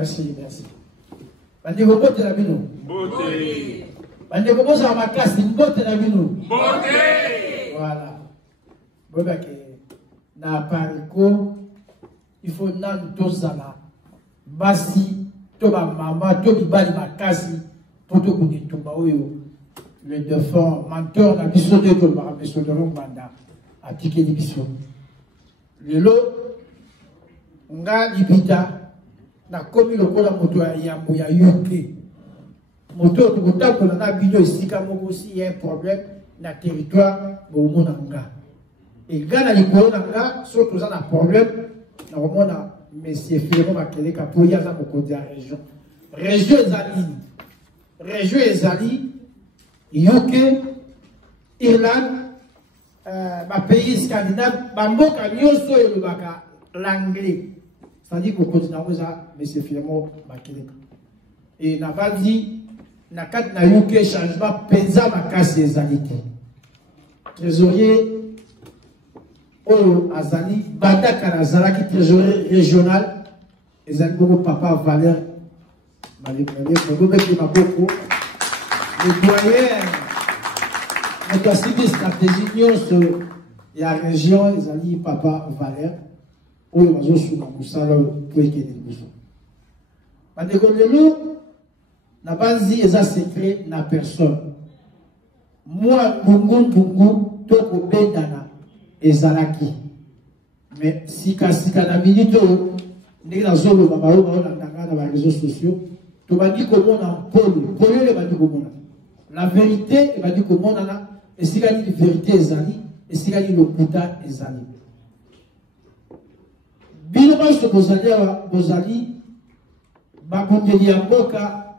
Merci, merci. Bandeko bote na bino. Bote. Bandeko boza makasi bote na bino. Bote. Voilà. Bobake na pariko il faut nan tozala basi to ba mama to bibali makasi poto kunitumba oyo le défunt mentor na biso de to ba biso de Rwanda atike di biso. Lelo nga libita na komi lokola moto ya yambo ya yuke moto tukotakola na bino esika moko si y a un problème na territoire bomona nga et gana likolo na nga so toza na problème na komona monsieur Filemon Makeleka po yaza mokonzi ya région ezali yuke Irlande ba pays scandinave ba mboka nyonso elobaka l'anglais. C'est-à-dire qu'on continue à M. Filemon Makeleka. Et n'a pas dit, n'a pas dit changement pesant ma casse des alités. Trésorier, Olo Azali, Bada Kanazala, qui trésorier régional, et Zangogo Papa Valère, le doyen, notre civil stratégie, il y a région, ils allaient Papa Valère. Oyo bazosuna musala po ekende liboso bandeko lelo na banzi eza secret na personne moi mbungu to kobendana ezalaki mais sika na minute oyo ndenge nazoloba baolanda na baréseaux sociaux tobandi komona polo le bandi komona la vérité ebandi komonana esika nini vérité ezali esika nini lokuta ezali. Bino baso bozali babundeli ya mboka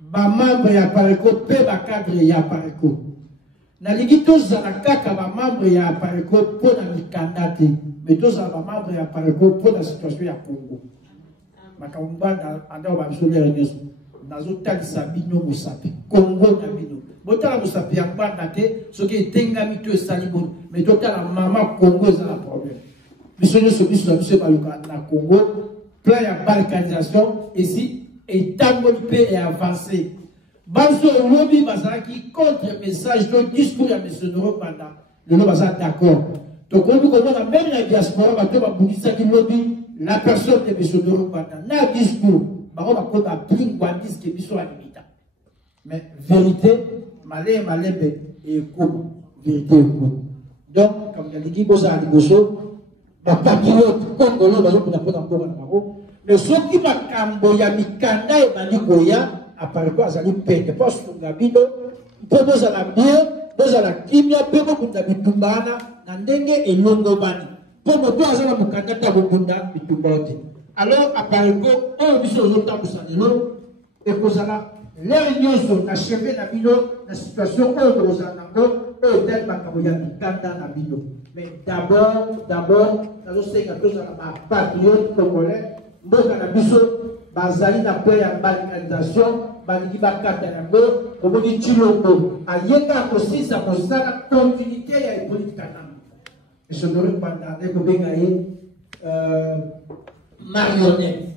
ba membre ya pareko pe ba cadre ya pareko nalingi tozala kaka ba membre ya pareko po na mikanda te mais tozala ba membre ya pareko po na situation ya Congo makambo anda ba bisolera nyeso nazotalisa bino mosapi Congo na bino botala mosapi ya mbanda te soki etengami to esali bono mais totala mama Congo ezala problème. Monsieur na Congo, plan de balkanisation ici, et Tambolipé est avancé. Banso lobby bazaki contre message de discours à monsieur Rwanda, le lobby d'accord. Donc on nous a même la diaspora, qui lobby la personne de monsieur Rwanda, na discours, on va a pris Guandis qui est sur la limite. Mais vérité, malé et comme vérité donc comme il dit boza liboso patriote congolais bazokuna mpona mboka na bango mais soki makambo ya mikanda ebandi koya apareko azali pete mpo asunga bino mpo bozala bien bozala kimia mpe bokunda bitumba wana na ndenge elongobani mpo moto aza na mokanda ta kokunda bitumba te. Alors apareko oyo biso ozotambusa lelo ekozala lere nyonso na cheve na bino na situation oyo tokozala nango oyo tali makambo ya mikanda na bino. Mais d'abord, nous sommes patriotes congolais, nous sommes na paix ya balkanisation, baliki bakata yango, comme dit Chilombo, ayeka kosisa kosala continuité ya politique kanam. Et ce n'aurait pas tardé que bengaye marionnette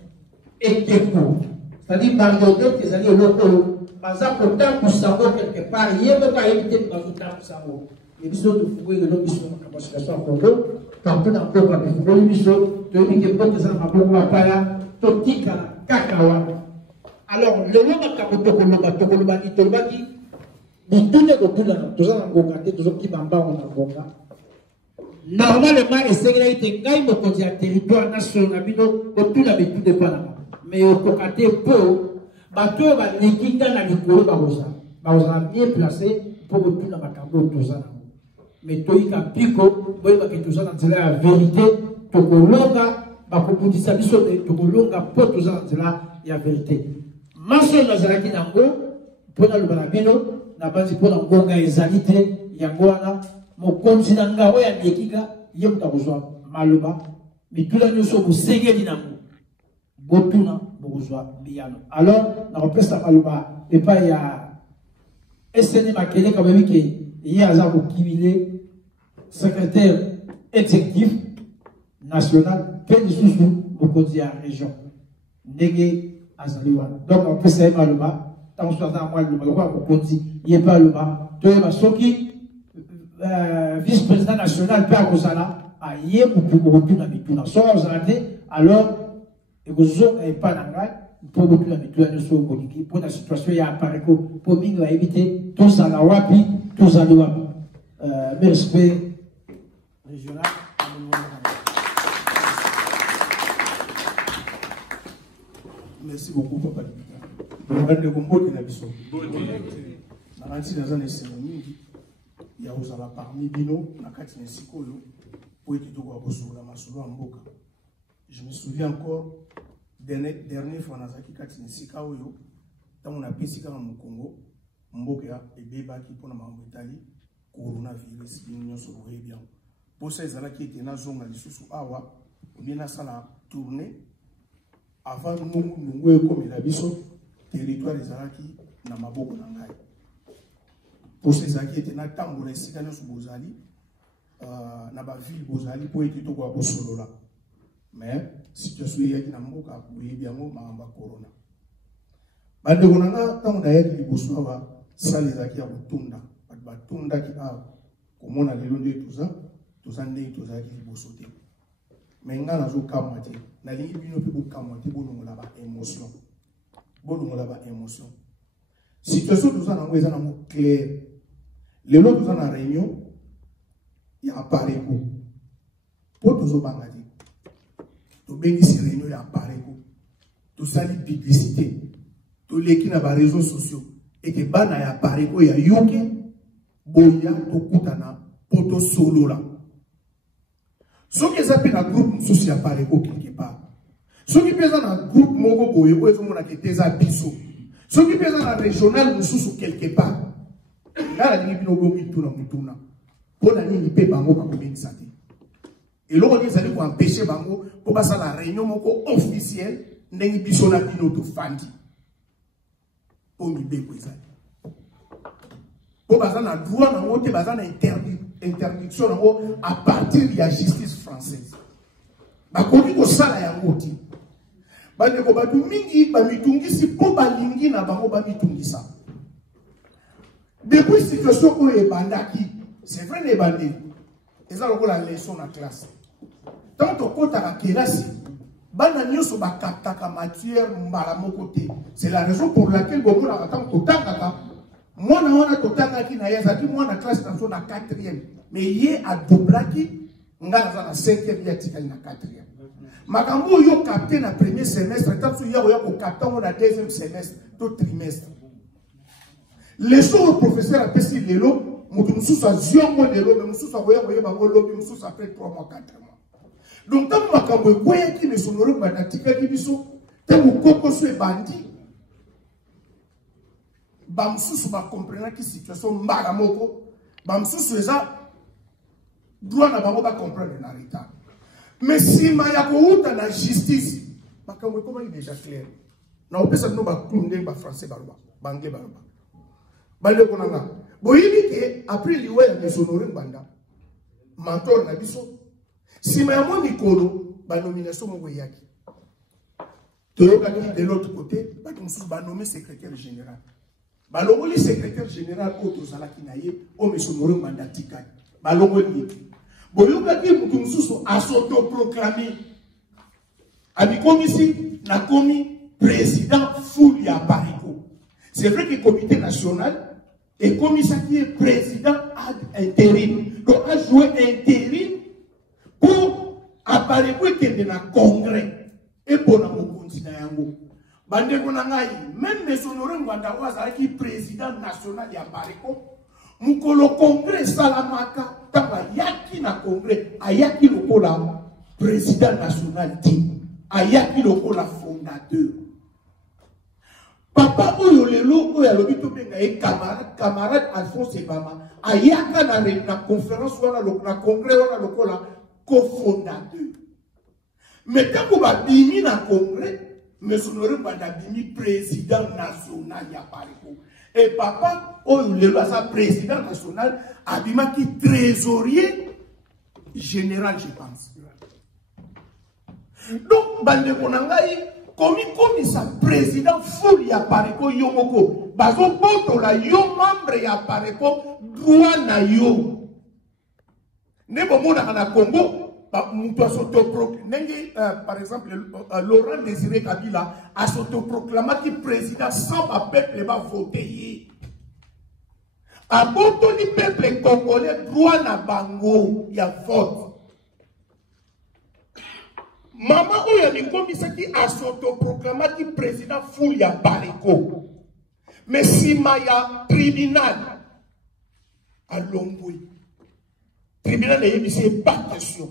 et déco. C'est-à-dire marionnette qui s'allie au loco, baza pourtant pour savoir quelque part, il y a même pas éviter de bazuta pour savoir. Et nous sommes fouillés de nos missions en situation en Congo, quand on a un peu de mission, de l'équipe de Sanabonga Paya, Totika, Kakawa. Alors, le nom de Tokoloba, Tolbaki, nous tournons au bout de la tous en Gonga, tous qui bamba en Gonga. Normalement, et c'est vrai que nous avons un territoire national, nous avons la méthode de Panama. Mais au Kokate, peu, bateau va l'équipe dans la Nicolo Barosa. Barosa bien placé pour tout le Macabo Tozana. Mais toika piko boyeba ke toza na nzela ya vérité tokolonga bakobundisa biso tokolonga po toza na nzela ya vérité maso nazalaki nango mpona loba na bino na banzi mpona ngonga ezali te yango wana mokonzi na nga oyo alekika ye moto akozwa maloba mituna nyonso bosengeli nango botuna bokozwa biyano. Alors nakopesa maloba epai ya SN Makeleka bayebi ke ye aza kokimile secrétaire exécutif national mpe lisusu mokonzi ya région ndenge azaliwa. Donc on peut savoir le bas, tant que soit moi le bas, on continue, il n'est pas le bas. Tu es Soki, vice-président national, Père Kozala, a yé ou pour retourner à Mituna. Soit vous avez, alors, et vous n'avez pas d'engrais, pour retourner à Mituna, pour la situation, il y a un pareco, pour éviter tous à la wapi, tous à l'ouapi. Mes respects régional. Merci beaucoup, Papa. Je vais vous montrer la mission. Il y a aussi parmi Bino, la carte de Sikolo, pour être tout la Masolo en Boka. Je me souviens encore, dernière fois, dans la carte de Sikao, quand on a pris Sika au Congo, Mboka et Beba qui pour la Italie, coronavirus, l'Union Soviétique. Pour ces gens qui étaient dans la zone de Awa, on a la tournée avant nous, comme la biso, territoire des Araki, n'a pas beaucoup d'engrais. Pour ces gens qui étaient dans la Tambour, les Bozali, dans la ville Bozali, pour être tout à solo là. Mais, si tu es dans la Mboka, pour y bien, on va corona. Bande Gonanga, tant d'ailleurs, les Bossoava, ça les acquis à Tunda. Tunda qui a, comme on a les longs tout ça, tout ça n'est tout ça qui est bossoté. Mais on a un kamate, na ligne bino pe kamate, bon on l'a émotion, bon on l'a émotion. Situation tout ça n'a pas été clair. Les lots tout ça en réunion, il y a appareil pour tout ça bangati. Tout bien ici réunion il y a appareil tout ça les publicité, tout les qui n'a pas réseaux sociaux et que bana il y a appareil il y a yoke. Boya tokutana poto solo là. Ce qui est appelé un groupe social par quelque part. Ce qui est un groupe mogo boye ko ezomona ke teza biso. Ce qui est un régional mususu quelque part. Là la ngi bino go mituna mutuna. Pona nini pe bango ba ko bengisa te. Et là on dit ça ko empêcher bango ko basa la réunion moko officielle ndengi biso na bino to fandi. Po mi be ko ezali. Pour baser un droit dans l'autre, baser une interdiction à partir de la justice française. Bah comme il ça là y a l'autre. Bah ne pas tout mingi, bah mitungi si pour balingi na bango bah mitungi ça. Depuis situation où est bandaki, c'est vrai les bandits. Et ça on la leçon en classe. Tant que côté à kelasi, bah na nyoso bah capta ka matière mbala mon côté. C'est la raison pour laquelle bon on attend tout temps kaka. Moi, on a totanga qui n'a pas dit, moi, on a classe dans la 4e. Mais hier, à Doublaki, on a la 5e, il y a la 4e. Makambo, yo capté dans le premier semestre, tant que yo capté dans le deuxième semestre, tout trimestre. Les choses, le professeur a passé les lots, nous sommes ziongo de l'eau, mais nous sommes voyés bango l'eau, nous sommes après 3 mois, 4 mois. Donc, tant que Makambo, voyez qui me sont heureux, banatika qui biso, tant que Koko soit bandit, bamsusu ba comprendre que situation mbala moko bamsusu eza droit na bango ba comprendre na retard mais si ma ya ko uta na justice makambo comment il est déjà clair na opesa no ba kunde ba français baloba bangle baloba bale konanga boyibi ke après liwe ya mesonore mbanda mentor na biso si ma ya mo mikolo ba nomination mo yaki de l'autre côté ba mususu ba nommer secrétaire général. Balongoli secrétaire général Otto Zalaki naye o mesonore mandatika. Balongoli. Boyoka ki mutu mususu asoto-proclamé. Abikomisi na komi président full ya Bariko. C'est vrai que le comité national est commissaire qui est président ad intérim. Donc a joué intérim pour Bariko qui est dans le congrès et pour la continent yango. Bande konangai même mesonore ngwanda wazaki président national ya Bariko mukolo congrès salamaka taba yaki na congrès ayaki lokola président national ti ayaki lokola fondateur papa oyo lelo oyo alobi to benga e camarade Alphonse Bama ayaka na conférence wana na congrès wana lokola cofondateur mais tango ba bimi na congrès mais on aurait pas d'abimi président national ya Bariko. Et papa, oh le président national, abima qui trésorier général, je pense. Donc, bande konangai, comme sa président fou ya pareko yo moko bazo boto la yo membre ya pareko droit na yo ne bomona na Congo mutu s'autoproclame par exemple Laurent Désiré Kabila a s'autoproclamé président sans le peuple va voter a boto li peuple congolais droit na bango ya vote. Maman oyo qui a s'autoproclamé président fou ya pareko mais si maya tribunal à Longwe tribunal n'est pas question.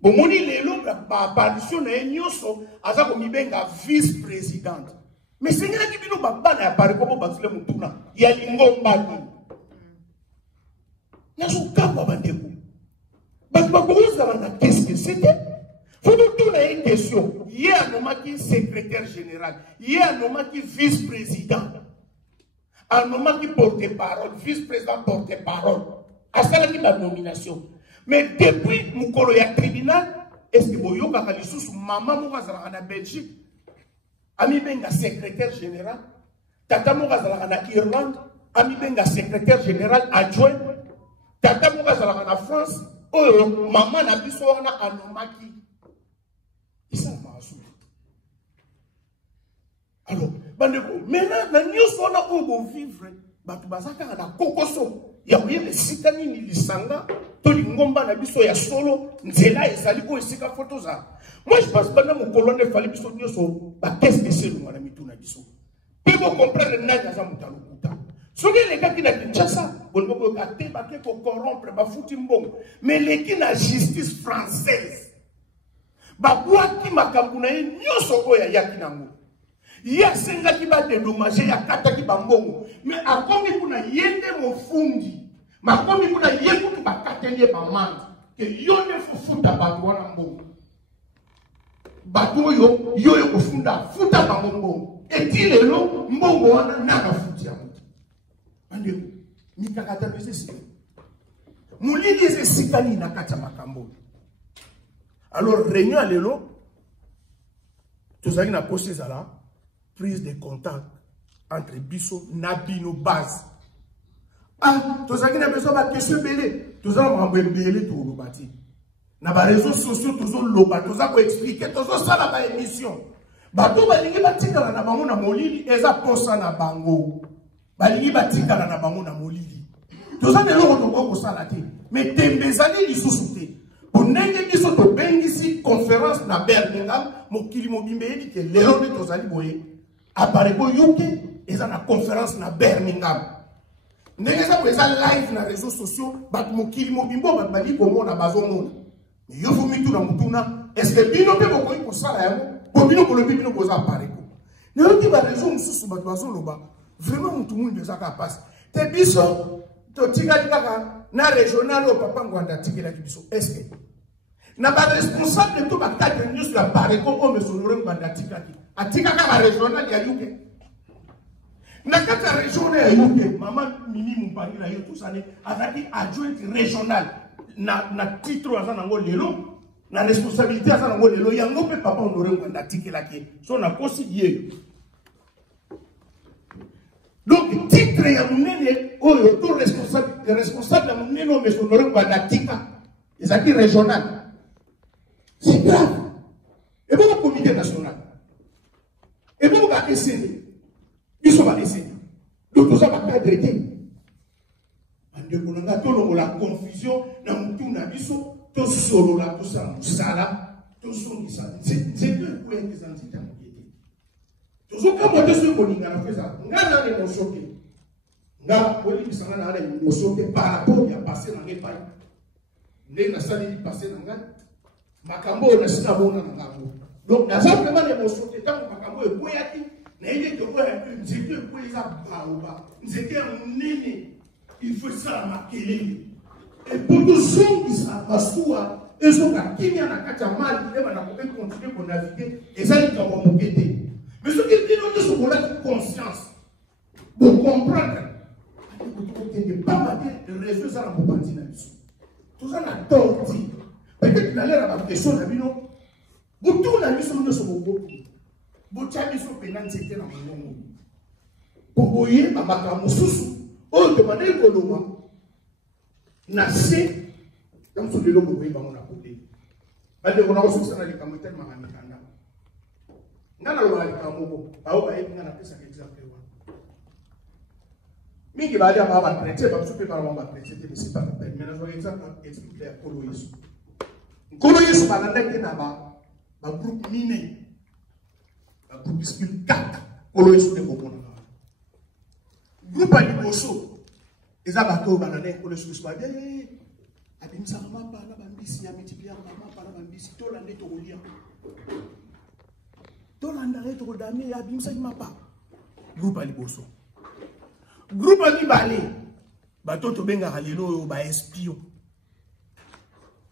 Bon, mon lelo ba apparition na nyoso aza ko mibenga vice-présidente. Mais c'est ngana ki bino ba bana ya pareko bo basile mutuna ya lingomba ni. Na suka ba bandeko. Ba ko uza na qu'est-ce que c'était? Faut tout na une question. Hier nomaki secrétaire général, hier nomaki vice-président. Un nomaki porte-parole, vice-président porte-parole. À ça qui la nomination. Mais depuis Moukolo ya tribunal, est-ce que Boyo Kakalisous, maman Moukazala en Belgique, Ami Benga secrétaire général, Tata Moukazala en Irlande, Ami Benga secrétaire général adjoint, Tata Moukazala en France, oh, maman n'a plus son anomaki. Et ça m'a assuré. Alors, maintenant, nous sommes au vivre, Batubazaka na kokoso. Ya oyebe sika nini lisanga to lingomba na biso ya solo nzela ezali ko esika photo za. Moi je pense pas na mon colonne fali biso nyoso ba qu'est-ce que c'est na mituna biso. Pe bo comprendre nani za mutalo kuta. Soki les gars qui na Kinshasa bongo ko kate ba ke ko corrompre ba futi mbongo. Mais les qui na justice française. Ba kwa ki makambu na nyoso oya yakinango. Ya senga ki ba dédommager ya kata ki bambongo mais akomi kuna yende mofundi makomi kuna yekutu bakateli bamandi ke yone fufuta bantu wana mbongo batu yo kufunda futa bambongo eti lelo mbongo wana naka futi ya mutu ande mikakata bezesi mulili ezesikani na kata makambo. Alors réunion lelo tozali na poste zala prise de contact entre biso na bino base. Ah, tous ceux qui n'ont besoin de question belé, tous ceux qui ont belé tout le bâti. Na ba réseaux sociaux tous le bâti, tous ceux qui expliquer, tous ceux ça la émission. Bato balingi batika na bango na molili, eza posa na bango. Balingi batika na bango na molili. Tous ceux qui ont ko sala te, mais tembezali lisusuté. Pour nenge biso to bengisi conférence na Birmingham, mokili mobimbe yedi ke lelo de tozali boye. Apareko yoke eza na conférence na Birmingham. Ndenge za kweza live na réseaux sociaux, bat mokili mobimbo bat bali komona bazomona. Mais yo fumi tu na mutuna, est-ce que bino pe boko ko sala yango? Ko bino ko lobi bino koza apareko. Ne yo ki ba raison mususu bat bazoloba, vraiment mutu mundu ezaka passe. Te biso to tikali kaka na régional o papa ngwanda tikela ki biso. Est-ce que na ba responsable de tout ba cadre news la pareko o mesonore ngwanda tikaki. Atika kaka régional ya yuke. Na kaka régional ya yuke, maman Mimi Mumpangi la yo tous année avec adjoint régional na titre azana ngo lelo na responsabilité azana ngo lelo yango pe papa ondore ngwanda tikela ki. So na kosi yé. Donc titre ya munene oyo to responsable ya munene o mesonore ngwanda tika. Ezaki régional. C'est grave. Et bon le comité national. Et bon, on va essayer. Ils sont pas essayer. Donc, nous avons pas traité. On a la confusion. Tout na biso. Tout solo là, tout ça, sala. Tout ça, c'est deux points qui sont en tout ça, comme on dit sur le Ninga, on fait ça. On a les émotions. On a les émotions par rapport à passer dans les pays. Les nationalités passées dans les pays. Makambo, on a ça, on a donc, dans un moment d'émotion, quand on est boyaki, il faut ça marquer. Et pour tous ceux qui sont à ils sont à Kenya, à mal, ils vont continuer pour naviguer, et ça, ils vont moquer. Mais ce qui est là, c'est conscience. Pour comprendre, il n'y a pas mal de réseaux à la Bobantina. Tout ça, on a tort. Peut-être qu'il a l'air à la question, vous tournez la mission de ce moment. botiaki so pena nzete na mongongo po boyeba makambo mosusu oyo tomandeli koloma na se ya mosusu lelo boyeba ngo na kote bandeko na kosukisa na likambo etelemaka mikanda nga nalobaka likambo moko bao bayebi nga napesaka exemple wana mingi baali ama bakretier babiso mpe bana mwa bakretier te mesi papapel mais nazwaka exemple explique ya nkolo yesu nkolo yesu balandaki na bagroupe mine groupuscule 4 nkolo yesu nde komonaka wana groupe ya liboso eza bato oyo balandaki nkolo yesu babi abimisaka mapa na bambisi ya multipliaka bamapa na bambisi tolande tokolia tolanda ye tokodami abimisaki mapa groupe ya liboso groupe ya mibale bato tobengaka lelo oyo baespion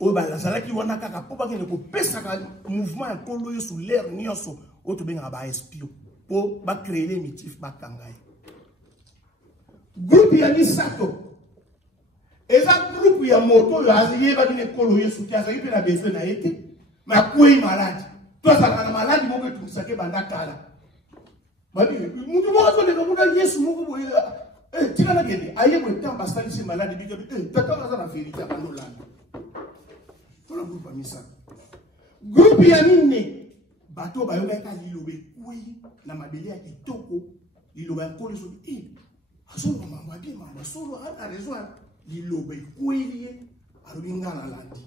oyo bazalaki wana kaka mpo bakende kopesaka mouvement ya nkolo yesu lere nyonso oyo tobengaka baespion mpo bacréele mitif bakanga ye groupe ya misato eza groupe ya moto oyo ayebaki na nkolo yesu te azalaki mpe na besoin na ye te me akwei maladi to azalaka na maladi moko etungisaki ebanda kala mutu moko azoleka kuna yesu moko boye tika nakende ayebo etambo asalisi maladi bikabi tata aza na verité abandolanda mpona groupe ya misato groupe ya mine bato bayokaka liloba ekwei na mabele ya kitoko liloba ya nkolo yesu azoloba mambo abie mambo asolo ana raison liloba ekweli ye alobi nga nalandi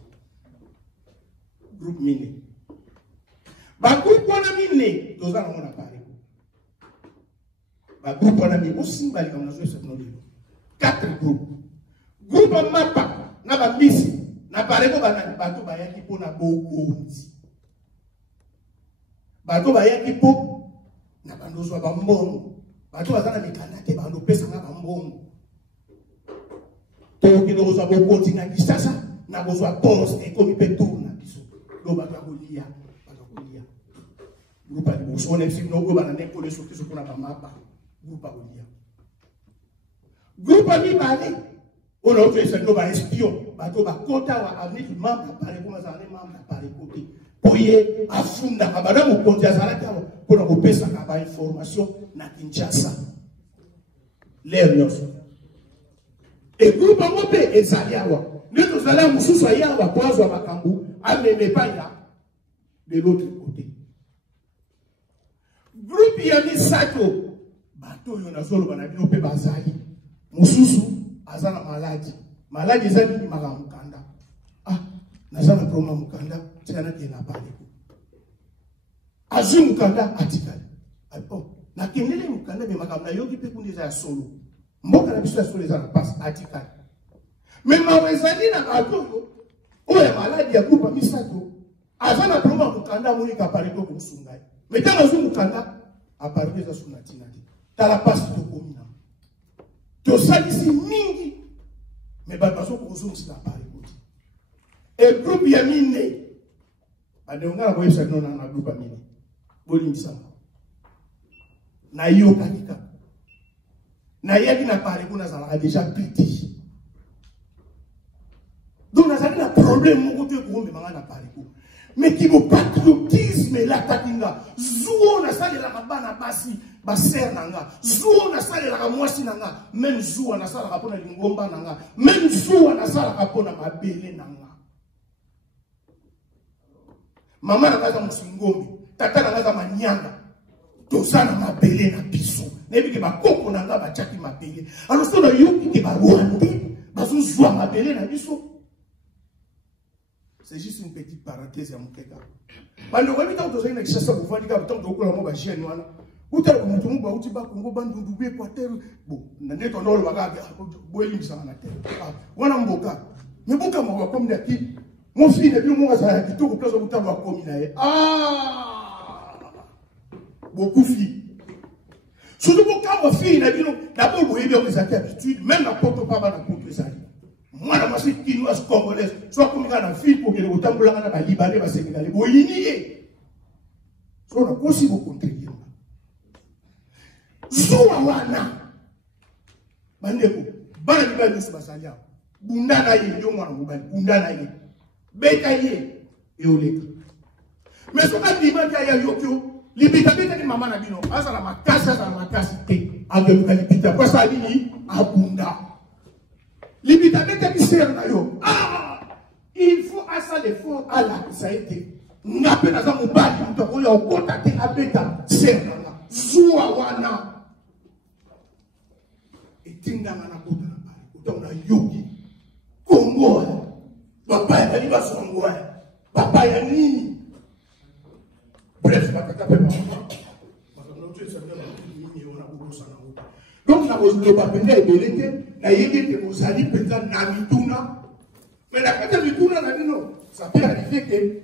groupe mine bagroupe wana mine toza nango na pare bagroupe wana mine osimba likambo na zoyesa bino lelo 4 groupe ya mapa na bambisi na pareko banani bato bayaki mpo na bokonzi bato bayaki mpo na bandozwa bambongo bato baza na mikanda te bandopesanga bambongo tokende kozwa bokonzi na kisasa na kozwa poste ekomi mpe tour na biso do bato akolia groupe ya liboso wana esi bino oyo banane nkolo soki so mpona bamapa groupe akolia groupe ya mibale oyo naotoyesa bino baespion bato bakota wa avenir membre apare po azala ne membre apare kote po ye afundaka bana mokonzi azalaki awa mpona kopesaka bainformation na Kinshasa lere nyonso egroupe yango mpe ezali awa nde tozali mosusu aye awa po azwa makambo ameme epai ya de l'autre côté groupe ya misato bato oyo nazoloba na bino mpe bazali mosusu aza na maladi eza nini maka mokanda naza na problème mokanda tikanaki na paleko azwi mokanda atikali nakendeli mokanda me makambo nayoki mpe kuna eza ya solo mboka na biso ya solo eza na pasi atikali me mawa ezali na bato oyo ya maladi ya groupe ya misato aza na problème mokanda amonika paleko komusunga ye me ntango azwi mokanda apareko eza suna ntina te tala pasi tokomi na tosalisi mingi me bato bazokozongisa apareko te egroupe ya mine bandeko nga na boyebisa bino na groupe ya mine bolimbisama nayokaki kaka nayaki na pareko nazalaka déjà british donc nazalaki na problème moko te ekokomemanga na pareko mais kibopatriotisme elataki nga zuo nasalelaka bana basi basere na nga zuo nasalelaka mwasi na nga même zuwa nasalaka mpona lingomba na nga même zuwa nasalaka mpona mabele na nga mama na nga aza mosingombi tata na nga aza manyanga toza na mabele na biso nayebi ke bakoko na nga batiaki mabele alors so nayoki ke barwande bazozwa mabele na biso. C'est juste une petite parenthèse à mon cas. Bando kwa bita utoza ina kishasa kufanya kama mtambo ukula mwa basheni wana. Utala mtu mba utiba Kongo bandu ndubwe kwa teru. Bo na ndeto ndolo bagaga boeli sana na teru. Wana mboka. Mboka mwa kwa mda ki. Mon fils na bi mwa za kitoko plaza utaba kwa komi na ye. Beaucoup fi. Surtout quand mon fils na bi no d'abord boyebi on les habitudes même na porte pas na porte ça. Moi, je suis chinoise, congolaise, soit comme dans la ville pour que le temps blanc dans la Libanais, le Sénégalais, vous y soit on a aussi beaucoup contribué. Zouawana, Bandeko, Banabibani, Basalia, Bundanaye, Yomana, Bundanaye, Betaye, et Oleka. Mais ce qu'on a dit, il y a Yokio, Libita bete maman na bino, asa la makasi te. Angeluka libita kwa sa nini abunda. Libita bete ki sert na yo. Ah, il faut asa l'effort à la ça a été. Ngape na za mobali mutoko ya okota te abeta sert na. Zuwa wana. Etinga na kota na bali. Kota na yogi. Kongo. Papa ya liba songo. Papa ya nini? Bref, donc, le Bapenda est belé, na yégué que vous allez peut-être na mituna, mais la carte mituna na bino, ça peut arriver que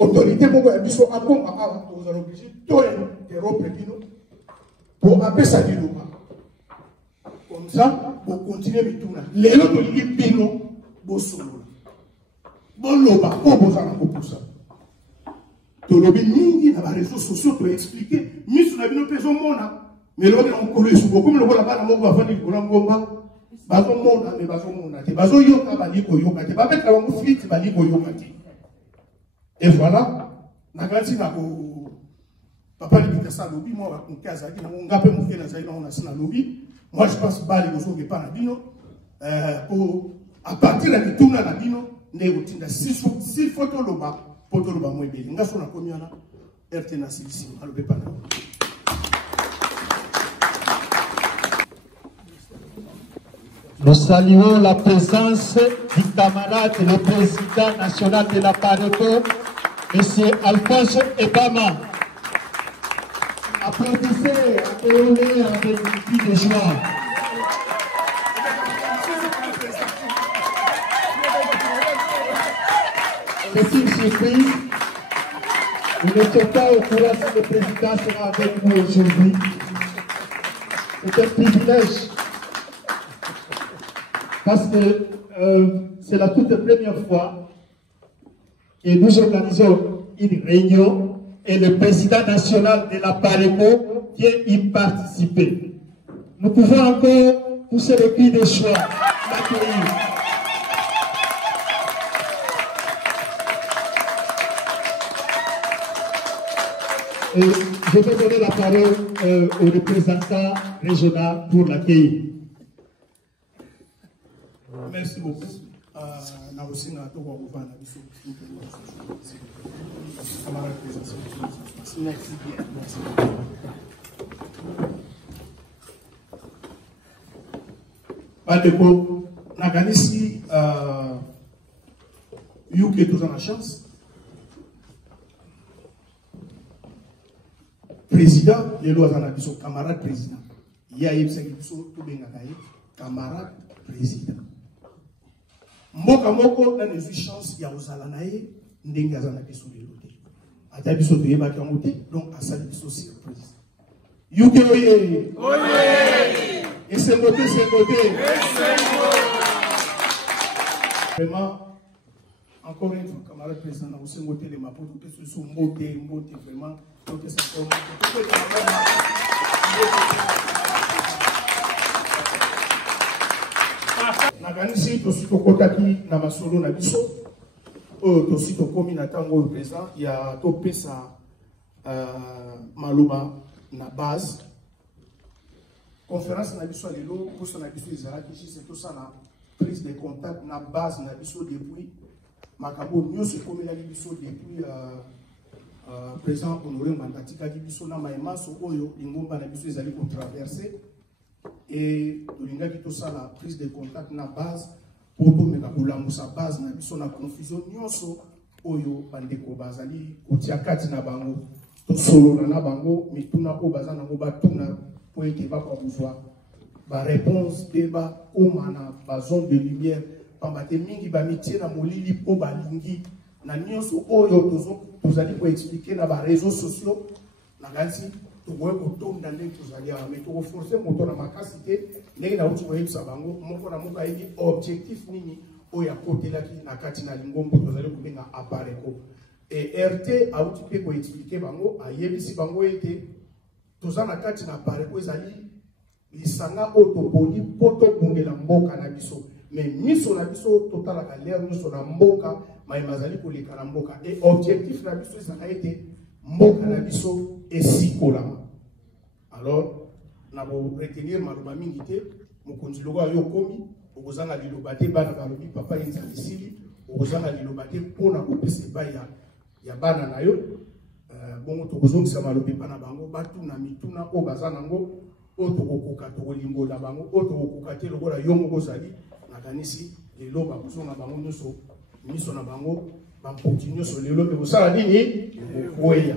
l'autorité pour que biso akoma awa, vous allez obligé de reprendre pour appeler ça du loma. Comme ça, pour continuer mituna. Les autres l'idée bino, bo solo. Bon loma, bon vous allez pour ça. Tolobi mingi na ba réseaux sociaux to expliquer misu na bino peso mona mais lo na nkolo esuko comme le bola bana moko bafandi ko ngomba bazo mona mais bazo mona te bazo yoka bali ko yoka te ba mettre bango flit bali ko yoka te et voilà na kanti na ko papa libita sa lobi moi ba konkaza ki na ngape muke na zaina on a sina lobi moi je pense bali ko soke pa na bino pour à partir de mituna na bino ne utinda si photo loba. Nous saluons la présence du camarade, le président national de la Pareco, M. Alphonse Ebama. Applaudissez, accueillez avec beaucoup de joie. C'est une surprise. Nous n'étions pas au courant si le président sera avec nous aujourd'hui. C'est un privilège. Parce que c'est la toute première fois que nous organisons une réunion et le président national de la Pareco vient y participer. Nous pouvons encore pousser le cri de joie, l'accueillir. Et je vais donner la parole au représentant régional pour l'accueil. Merci beaucoup. Badeko, Naganisi, Yuke, tous en la chance. Président, les lois en abisso, camarade président. Il y a eu camarade président. Mboka moko na nezu chance ya ozala na ye ndenge azana biso lelo te. Ata biso to yeba kango te, donc asali biso surprise. Yuke oye. Oye. Et c'est côté. Vraiment, encore une fois, camarade président, na osengo te le mapo tout ce sont mbote vraiment. Donc c'est encore naganisi tosito kotaki na masolo na biso tosito komi na tango président ya topesa maloba na base conférence na biso lelo poso na biso ezalaki c'est tout ça na prise de contact na base na biso depuis makambo nyonso ekomela biso depuis président honoré mandatika biso na maemaso oyo lingomba na biso ezali ko traverser. Et tolingaki tosala prise de contact na base pour tomeka kolamusa base na biso na confusion nyonso oyo bandeko bazali kotia kati na bango tosolola na bango mituna oyo baza nango batuna po ete bakobuzwa baréponse mpe bakoma na bazone de lumière pamba te mingi bamitie na molili mpo balingi na nyonso oyo tozali koexplike na baréseaux sociaux na kanisi tokoki kotonda ndenge tozali awa me tokoforce moto na makasi te ndenge nauti koyebisa bango moko na moko ayebi objectif nini oyo akotelaki na kati na lingombo tozali kobenga Apareco. Et RT auti mpe koexplike bango ayebisi bango ete toza na kati na Apareco ezali lisanga oyo toponi mpo tobongela mboka na biso mais miso na biso totalaka lere nyonso na mboka mayema azali koleka na mboka. Et objectif na biso ezala ete mboka na biso esikolama. Alors na bo retenir maloba mingi te mokonzi loko ayo komi okozanga liloba te bana balobi papa yenzali sili okozanga liloba te mpona kopesa epai ya bana na yo bongo tokozongisa malobi mpa na bango batuna mituna oyo baza nango oyo tokokoka tokolimbola bango oyo tokokoka te lokola yo moko ozali nakanisi lelo bakozonga bango nyonso miso na bango bampoki nyonso lelo mpe kosala nini okweya.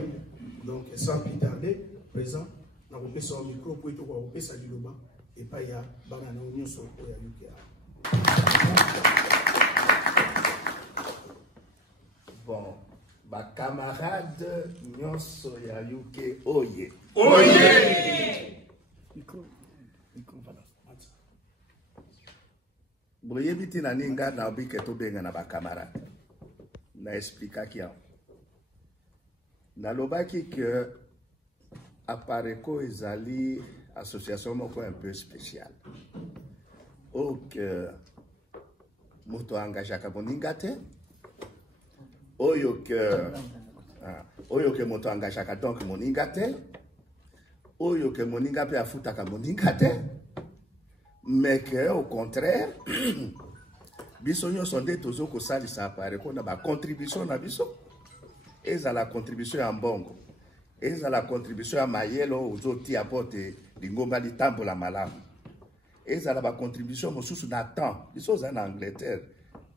Donc sans plus tarder présent nakopesa wa micro po ete kokopesa liloba epai ya bana na yo nyonso oyo ya UKA. Bon, ma camarade nyonso ya UK oye. Oye! Boyebi tina ninga na obike to benga na ba camarade. Na expliquaki ya. Na lobaki que Apareco ezali association moko un peu spéciale. Ok, moto engagaka moninga te. Oyo ke moto engagaka donc moninga te. Oyo ke moninga pe afutaka moninga te. Mais que au contraire, biso nyonso nde tozo kosalisa Apareco na ba contribution na biso. Eza la contribution ya mbongo. Eza la contribution ya mayelo ozoti apote lingomba litambola malamu. Eza la ba contribution mosusu na temps. Biso za na Angleterre.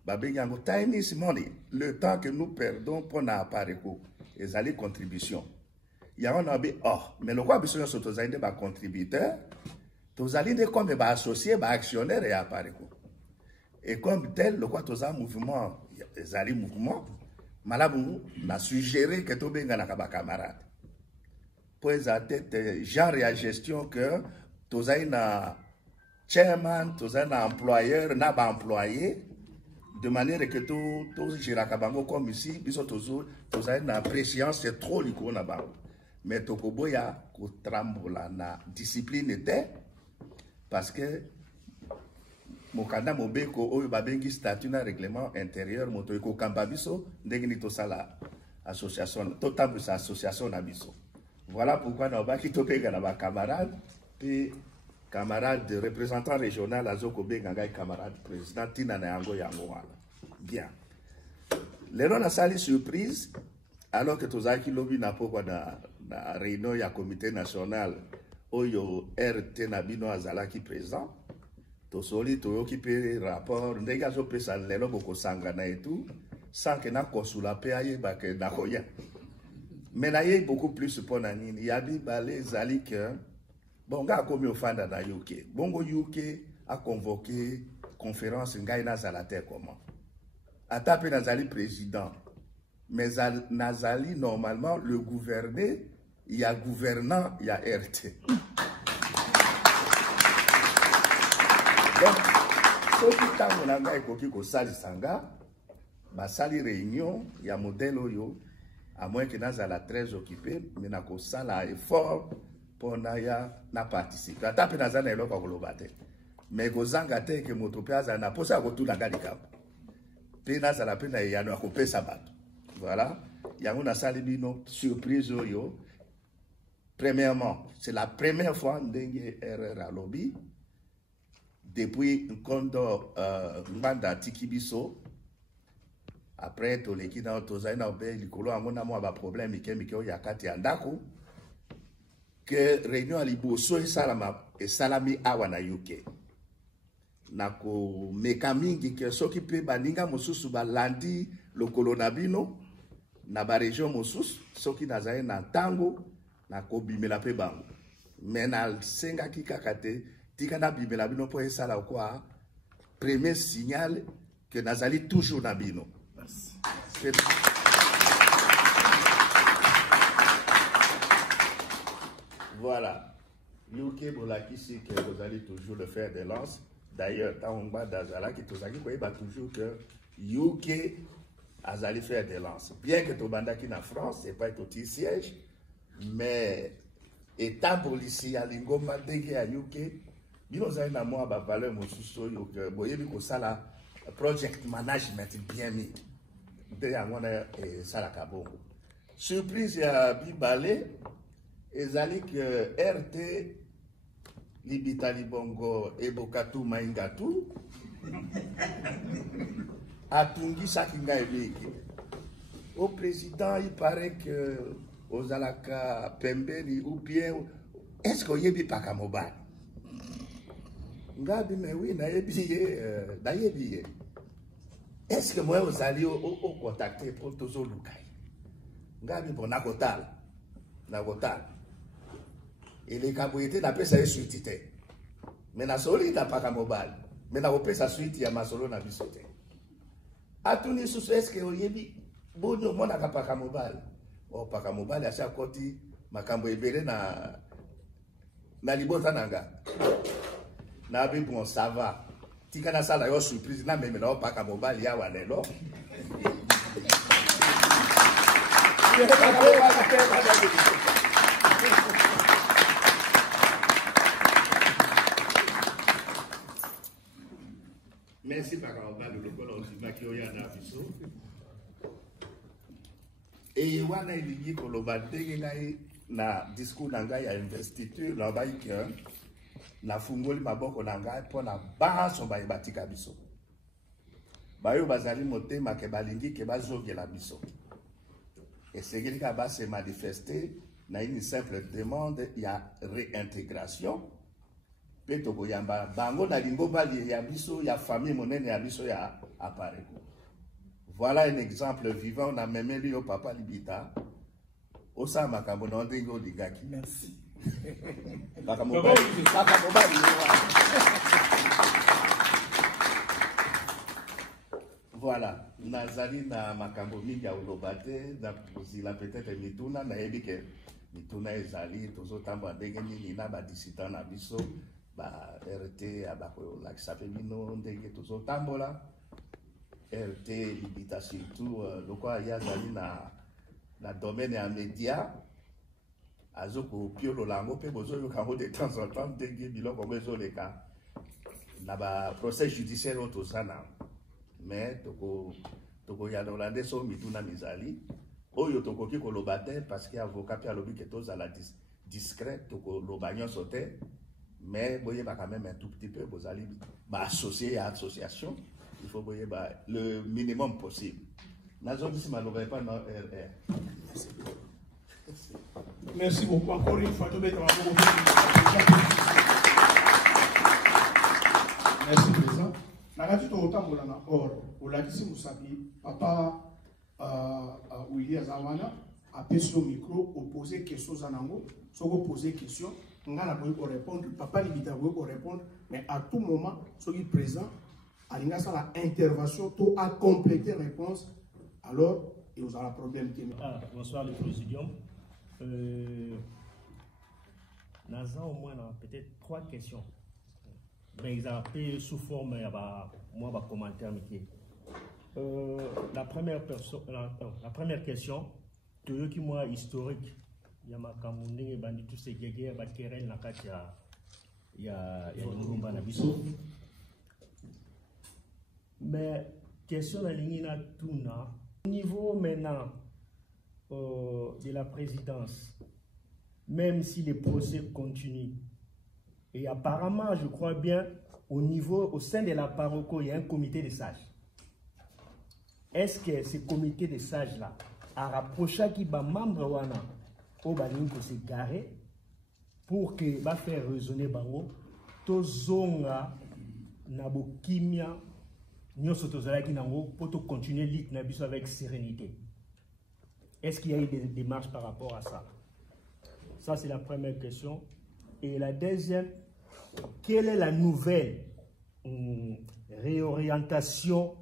Babengango tiny money. Le temps que nous perdons pour na Apareco. Eza les contributions. Ya on a bi mais le quoi biso nyonso tozali nde ba contributeur. Tozali nde comme ba associé ba actionnaire ya Apareco. Et comme tel le quoi toza mouvement ezali mouvement malamu na suggéré que to benga na ba camarade. Pour à tête genre ya gestion que tozali na chairman, tozali na employeur na ba employé de manière que to giraka bango comme ici biso tozali na préséance c'est trop liko na bango. Mais tokoboya ko trambola na discipline était parce que mokanda mobeko oyo babengi statut na règlement intérieur moto eko kamba biso ndenge ni to sala association to tambisa association na biso. Voilà pourquoi nous avons fait na ba camarade puis camarade représentant régional azoko benga ngai camarade président tina na yango wana. Bien. Lelo na sali surprise alors que tozaki lobi na pokwa na réunion ya comité national oyo RT na bino azalaki présent. Tosoli toyoki pe rapport ndenge azopesa lelo boko sanga na etu sans que na konsula pe ayeba ke na koya. Mais il y a beaucoup plus pour Nanine. Il y a des zali que bon gars comme au fanda na UK. Bongo UK a convoqué conférence ngaina zalate comment. Atape nazali président. Mais nazali normalement le gouverné, il y a gouvernant, il y a RT. Donc ce qui t'a mon anga ekoki ko sali sanga, ba sali réunion, il y a modèle oyo. À moins que nous soyons très occupés, mais nous avons fait un effort pour nous participer. Nous avons fait un effort. Mais nous avons fait que nous avons fait un effort. Voilà. Il y a une surprise. Premièrement, c'est la première fois que nous avons à lobby. Depuis Nkondo Mbanda Tikibiso. Après, tous les qui dans Tozaï na obé likolo amona mo ba problème ikemike o yakati andako que réunion à liboso et salami awa na UK. Nako mekamingi que soki pe baninga mosusu ba landi lokolo na bino na ba région mosusu soki nazaye na tango nako bimela pe bango. Mais na senga ki kakate tika na bimela bino po esala quoi premier signal que nazali toujours na bino. Voilà. UK Bolakisi que vous allez toujours le faire de lance. D'ailleurs, dans on va d'Azala qui va toujours que UK Azali faire des lances. Bien que Tobanda qui en France, c'est pas un petit siège, mais état policier à Lingoma dégué à UK, nous avons un mois à valeur mosuso que boye bi ko sala project management bien mis. De yangona et sala kabongo. surprise ya Bibale ezali que RT libita libongo ebokatu maingatu atungisaki ngai ebiki. Au président, il paraît que aux alaka pembeni ou bien est-ce qu'il y a pas comme mobile? Ngabi mais oui, na yebi. Est-ce que moi vous allez au contacter pour toujours lukai? Ngabi pour nakotal. Et les caboyetés n'a pas ça suite. Mais na soli n'a pas comme mobile. Mais na opé sa suite ya masolo na bisote. Atuni sous est-ce que yebi bonyo mona kapaka mobile. O paka mobile asa koti makambo ebele na libota nanga. Na bi bon ça va. Tika na sala yo surprise na meme na paka mobile ya walelo. Merci paka mobile le kolo otima ki oya na biso. Et wana ilingi koloba ndenge ngai na discours na ngai ya investiture na bai ke na fungoli maboko na ngai mpona baso bayebatika biso bayo bazali motema ke balingi ke bazogela biso esengeli ka base manifester na une simple demande ya réintégration pe tokoyamba bango na lingomba ya biso ya famille monene ya biso ya Apareko. Voilà un exemple vivant. On a même lu au papa Libita. Osa Makamono Ndingo Ligaki. Merci. Voilà. Nazali na makambo mingi ya ulobate na kuzila peut-être mituna na ebike mituna ezali tozo tamba ndenge nini na ba dissident na biso ba RT abako la kisape bino ndenge tozo tambola. RT libita surtout le quoi ya zali na domaine ya média azoko piolo lango pe bozo yo kango de temps en temps ndenge biloko bezo leka na ba procès judiciaire otosana mais toko ya Hollande so mituna mizali oyo tokoki koloba te parce que avocat pe alobi ke tozala discret toko lobanyo sote mais boye ba quand même un tout petit peu bozali ba associé à association. Il faut voyer le minimum possible. Merci beaucoup. Encore une fois, merci président. Nagati to otambola na or. Olakisi musabi papa William Zawana a pris au micro opposer question zanango, soko poser question, ngana boy ko répondre, papa Libita boy ko répondre, mais à tout moment, soki présent il y a l'intervention pour compléter la réponse, alors il y a un problème. Bonsoir le présidium. Nous avons au moins peut-être 3 questions. Mais ils ont appelé sous forme de commentaires. La première question, tu veux que moi historique, il y a ma camouflage, il y a tous ces guerres, il y a querelle, il y a mais question la ligne na tuna au niveau maintenant de la présidence, même si les procès continuent et apparemment je crois bien au sein de la Paroko il y a un comité de sages. Est-ce que ce comité de sages là a rapproché qui va membre wana au balinko se garer pour que va faire raisonner bango to zonga na bokimia nous sommes pour continuer l'ITNABIS avec sérénité. Est-ce qu'il y a eu des démarches par rapport à ça? Ça, c'est la première question. Et la deuxième, quelle est la nouvelle réorientation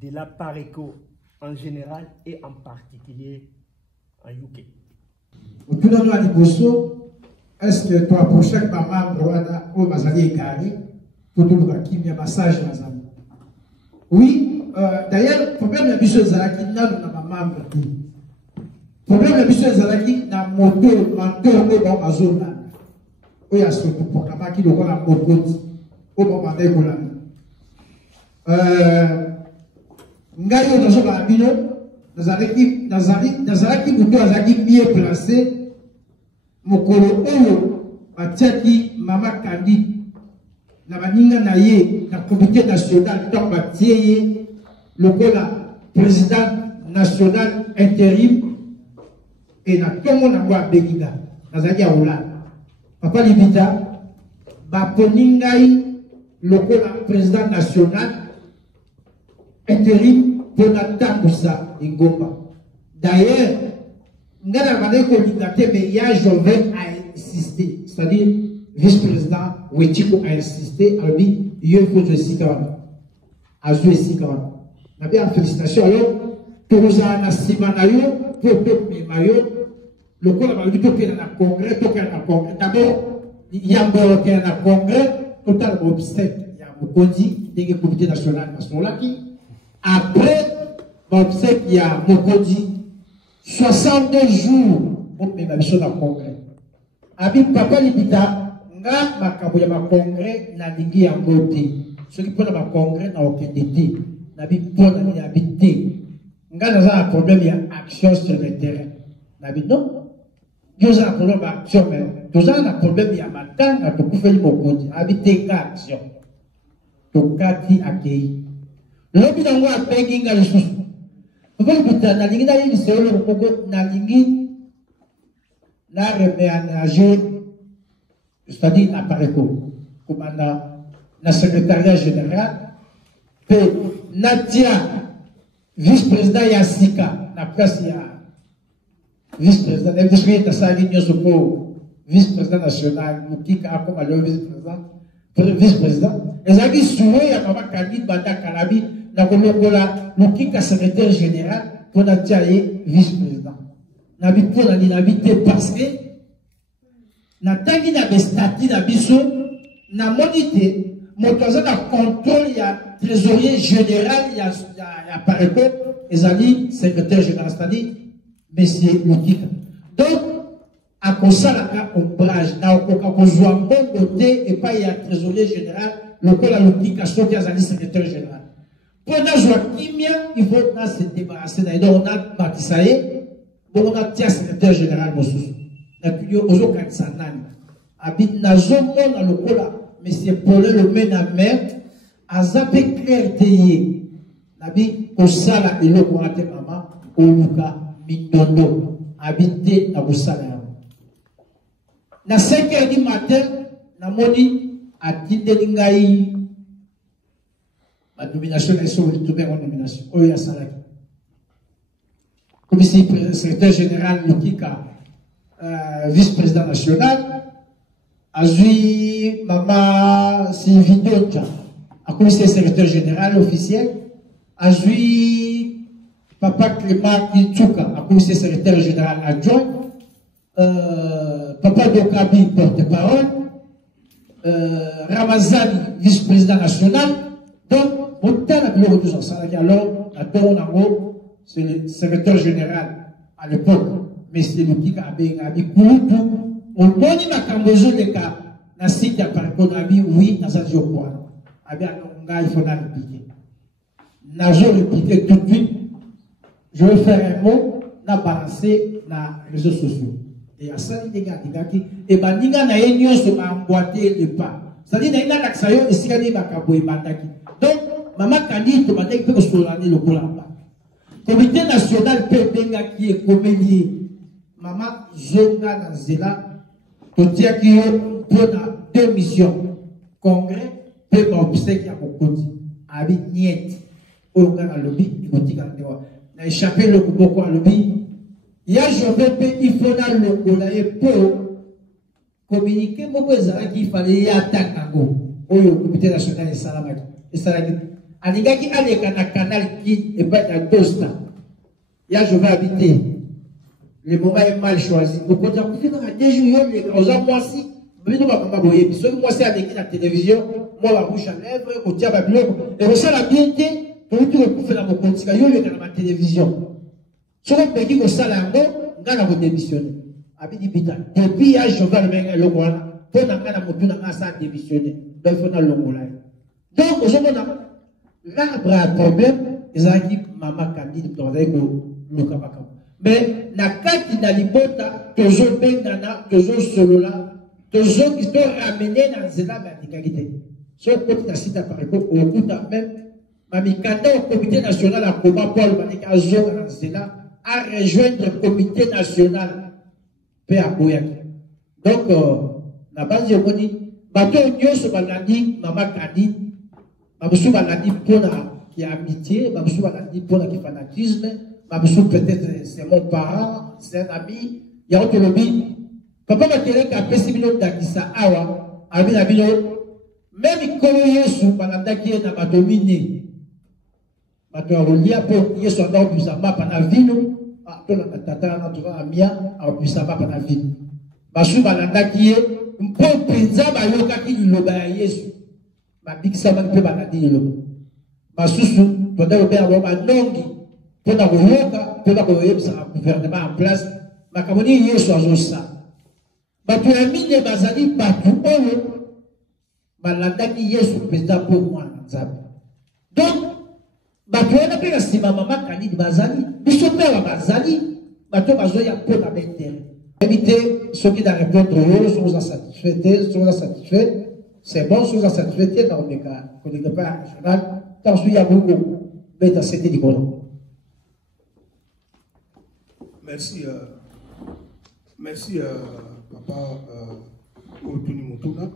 de la Pareko en général et en particulier en UK? Est-ce que toi, pour chaque membre, au Mazali Gari, pour tout le qui a massage Mazali? Oui, d'ailleurs, le problème de M. Zalaki n'a pas membre. Le problème de M. Zalaki n'a moteur, menteur de bon azona. Oui, il y a ce pour la qui le voit la mokote au moment de Golani. Ngayo dans son abino, nazalaki mutu azalaki mieux placé mokolo oyo batiaki mama Kandi na baninga na ye na comité national ntango batie ye lokola président national intérim et na ntongo nango abenginga nazalaki aolala papa Libita baponi ngai lokola président national intérim pour natambwisa ingomba. D'ailleurs, ngai na bandaki kolinga te mais ya Joven a insisté, c'est-à-dire vice-président Wetiko a insisté alobi yo il faut esika wana azwi esika wana nabi en félicitation alors tokozala na nsima na yo po topema yo lokola balobi tokenda na congrès d'abord yambo okenda na congrès totala baobsèque ya mokonzi ndenge comité national basololaki après baobsèque ya mokonzi 62 jours omema biso na congrès abi papa Libita nga makambo ya bacongrès nalingi yango te soki mpona bacongrès na okende te nabi mpona nini abi te nga naza na problème ya action sur le terrain nabi non yo oza na problème ya action mais toza na problème ya matanga tokufeli mokonzi abi te nga action tokati akei lobi nango apengi nga lisusu papa Libita nalingi nayeli seolo moko nalingi na reménager c'est-à-dire na Pareko comme na secrétariat général pe natia vice-président ya sika na place ya vice-président na vice-président tasali nyoso po vice-président national mukika akoma le vice-président ezaki souhait ya mama Kandi banda kalabi na kolongola mukika secrétaire général pour natia ye vice-président na bipona ni na bité parce que na tangi na bestati na biso na monité moto aza na contrôle ya trésorier général ya Pareko ezali secrétaire général c'est-à-dire monsieur Lukika donc akosalaka ombrage na okoka kozwa mbongo te epai ya trésorier général lokola Lukika soki azali secrétaire général mpo nazwa kimia il faut na se débarrasser na ye donc na bakisa ye bongo na tia secrétaire général mosusu ozokanisa nani abi nazomona lokola monsieur Paulin le main na main aza mpe clair te ye nabi kosala eloko wana te mama oluka mindondo abi te na kosala yango na 5h du matin namoni atindeli ngai banomination na eso olitubengo nomination oyo asalaki komisi secrétaire général Lukika vice-président national, azui Mama Sylvie Diocha, a commissaire secrétaire général officiel, azui Papa Clément Kitsuka, a commissaire secrétaire général adjoint, Papa Dokabi porte-parole, Ramazani vice-président national, donc on t'a appelé tous ensemble. Alors, c'est le secrétaire général à l'époque. Mais c'est le qui a bien habitué. On moni makambozo le cas. Na site à Pareko nabi oui na sa jokwa. Abi anonga il faut na répliquer. Na je répliquer tout de suite. Je vais faire un mot na balancer na réseaux sociaux. Et à ça les gars qui et baninga na yenyo se emboîter le pas. Ça dit na ina laksayo esikani makambo ebandaki. Donc maman Kandi to bataki pe ko solani le kolamba. Comité national Pébenga qui est comédie. Maman Zonga Nanzela, Totiaki pour 2 missions. Congrès, peut m'obséquier à mon côté. Abi Niet, Oga à lobby, Ikotika Ndewa. Na échappé le Kuboko à lobby. Ya Joven, il faut dans le Golaye pour communiquer. Mon besoin qu'il fallait y attaquer. Oyo, comité national et Salamaki. Et Salamaki. Anigaki Aleka na canal qui est pas dans Dosta. Ya Joven habité. Le moment est mal choisi. Vous pouvez dire, vous faites des jours, aux hommes, moi aussi, vous ne pouvez pas m'aboyer. Puis, moi, c'est avec la télévision, moi, la bouche à lèvres, au diable à bloc, et vous savez la bienté, pour vous tout le faire dans vos comptes, il y a dans la télévision. Si vous payez vos salaires, vous allez vous démissionner. Depuis, il y a Jovan, le Rwanda, pour la moto, on a démissionné. Donc, il faut dans le Rwanda. Donc, aujourd'hui, l'arbre a un problème, ils ont dit, maman Kandi, Mais na kati na libota tozo bengana tozo solola tozo qui sont ramenés dans zela batikalité. So côté ta site par exemple au kuta même mamikanda au comité national à combat Paul Manika zo dans zela à rejoindre le comité national pe aboyaki. Donc na base de moni bato nyoso balandi mama kadi babusu balandi pona qui a amitié babusu balandi pona qui fanatisme. Peut-être c'est mon parent, c'est un ami, il y a autre lobby. Papa m'a dit qu'à Pessimino d'Akissa Awa, avec la ville, même il connaît sous Balanda qui est dans ma dominée. Ma dominé, pour qu'il soit dans le Busama, par la ville, à ton tata, notre amia, à Busama, par la ville. Ma sous Balanda qui est, un peu présent, ma yoka qui lui l'a Yesu. Ma big saman peut balader le mot. Ma sous, pendant le père, ma nongi. Pour la gouvernement en place, ma camoni yesu azosa. Batu amine bazali batu oyo, malandaki yesu président pour moi nzambe. Donc, batu wana pe sima mama kanidi bazali, bisope wa bazali, batu bazoya pour la intérêt. Éviter ceux qui dans répondre sont satisfaits, c'est bon, sont satisfaits dans le cas, qu'on n'est pas régional, tant qu'il y a beaucoup, mais dans cette école. Merci, papa Otuni Mutuna.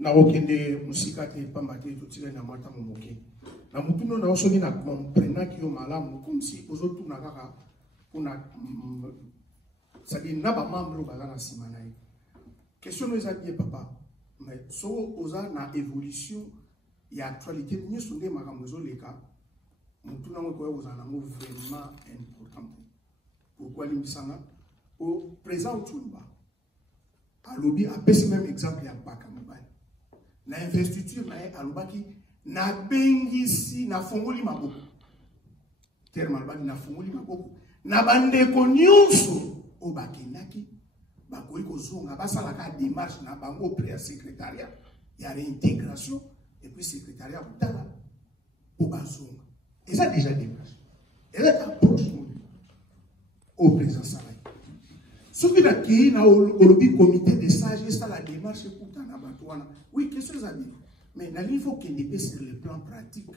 Na okende musika te pambate to tire na mata momoke. Na mutuno na osoki na comprendre ki yo malamu comme si ozotu na kaka kuna c'est-à-dire na ba membre bazana simana. Question nous a dit papa, mais so oza na évolution ya actualité ni sonde makamozo leka. Mutuna ngoko ozana mo vraiment important. Pourquoi limbisanga au présent Tumba à lobby a pesi même exemple ya baka mobile na investiture na alobaki na bengisi na fongoli maboko terme alobaki na fongoli maboko na bande ko nyuso o bakinaki bakoyi kozonga basala ka démarche na bango auprès secrétariat ya réintégration et puis secrétariat butala o bazonga. Et ça déjà démarché. Elle est approche au président Salai. Ce qui a créé le comité de sages, c'est la démarche pour Tanabatuana. Oui, qu'est-ce que ça dit? Mais il faut qu'il y ait sur le plan pratique.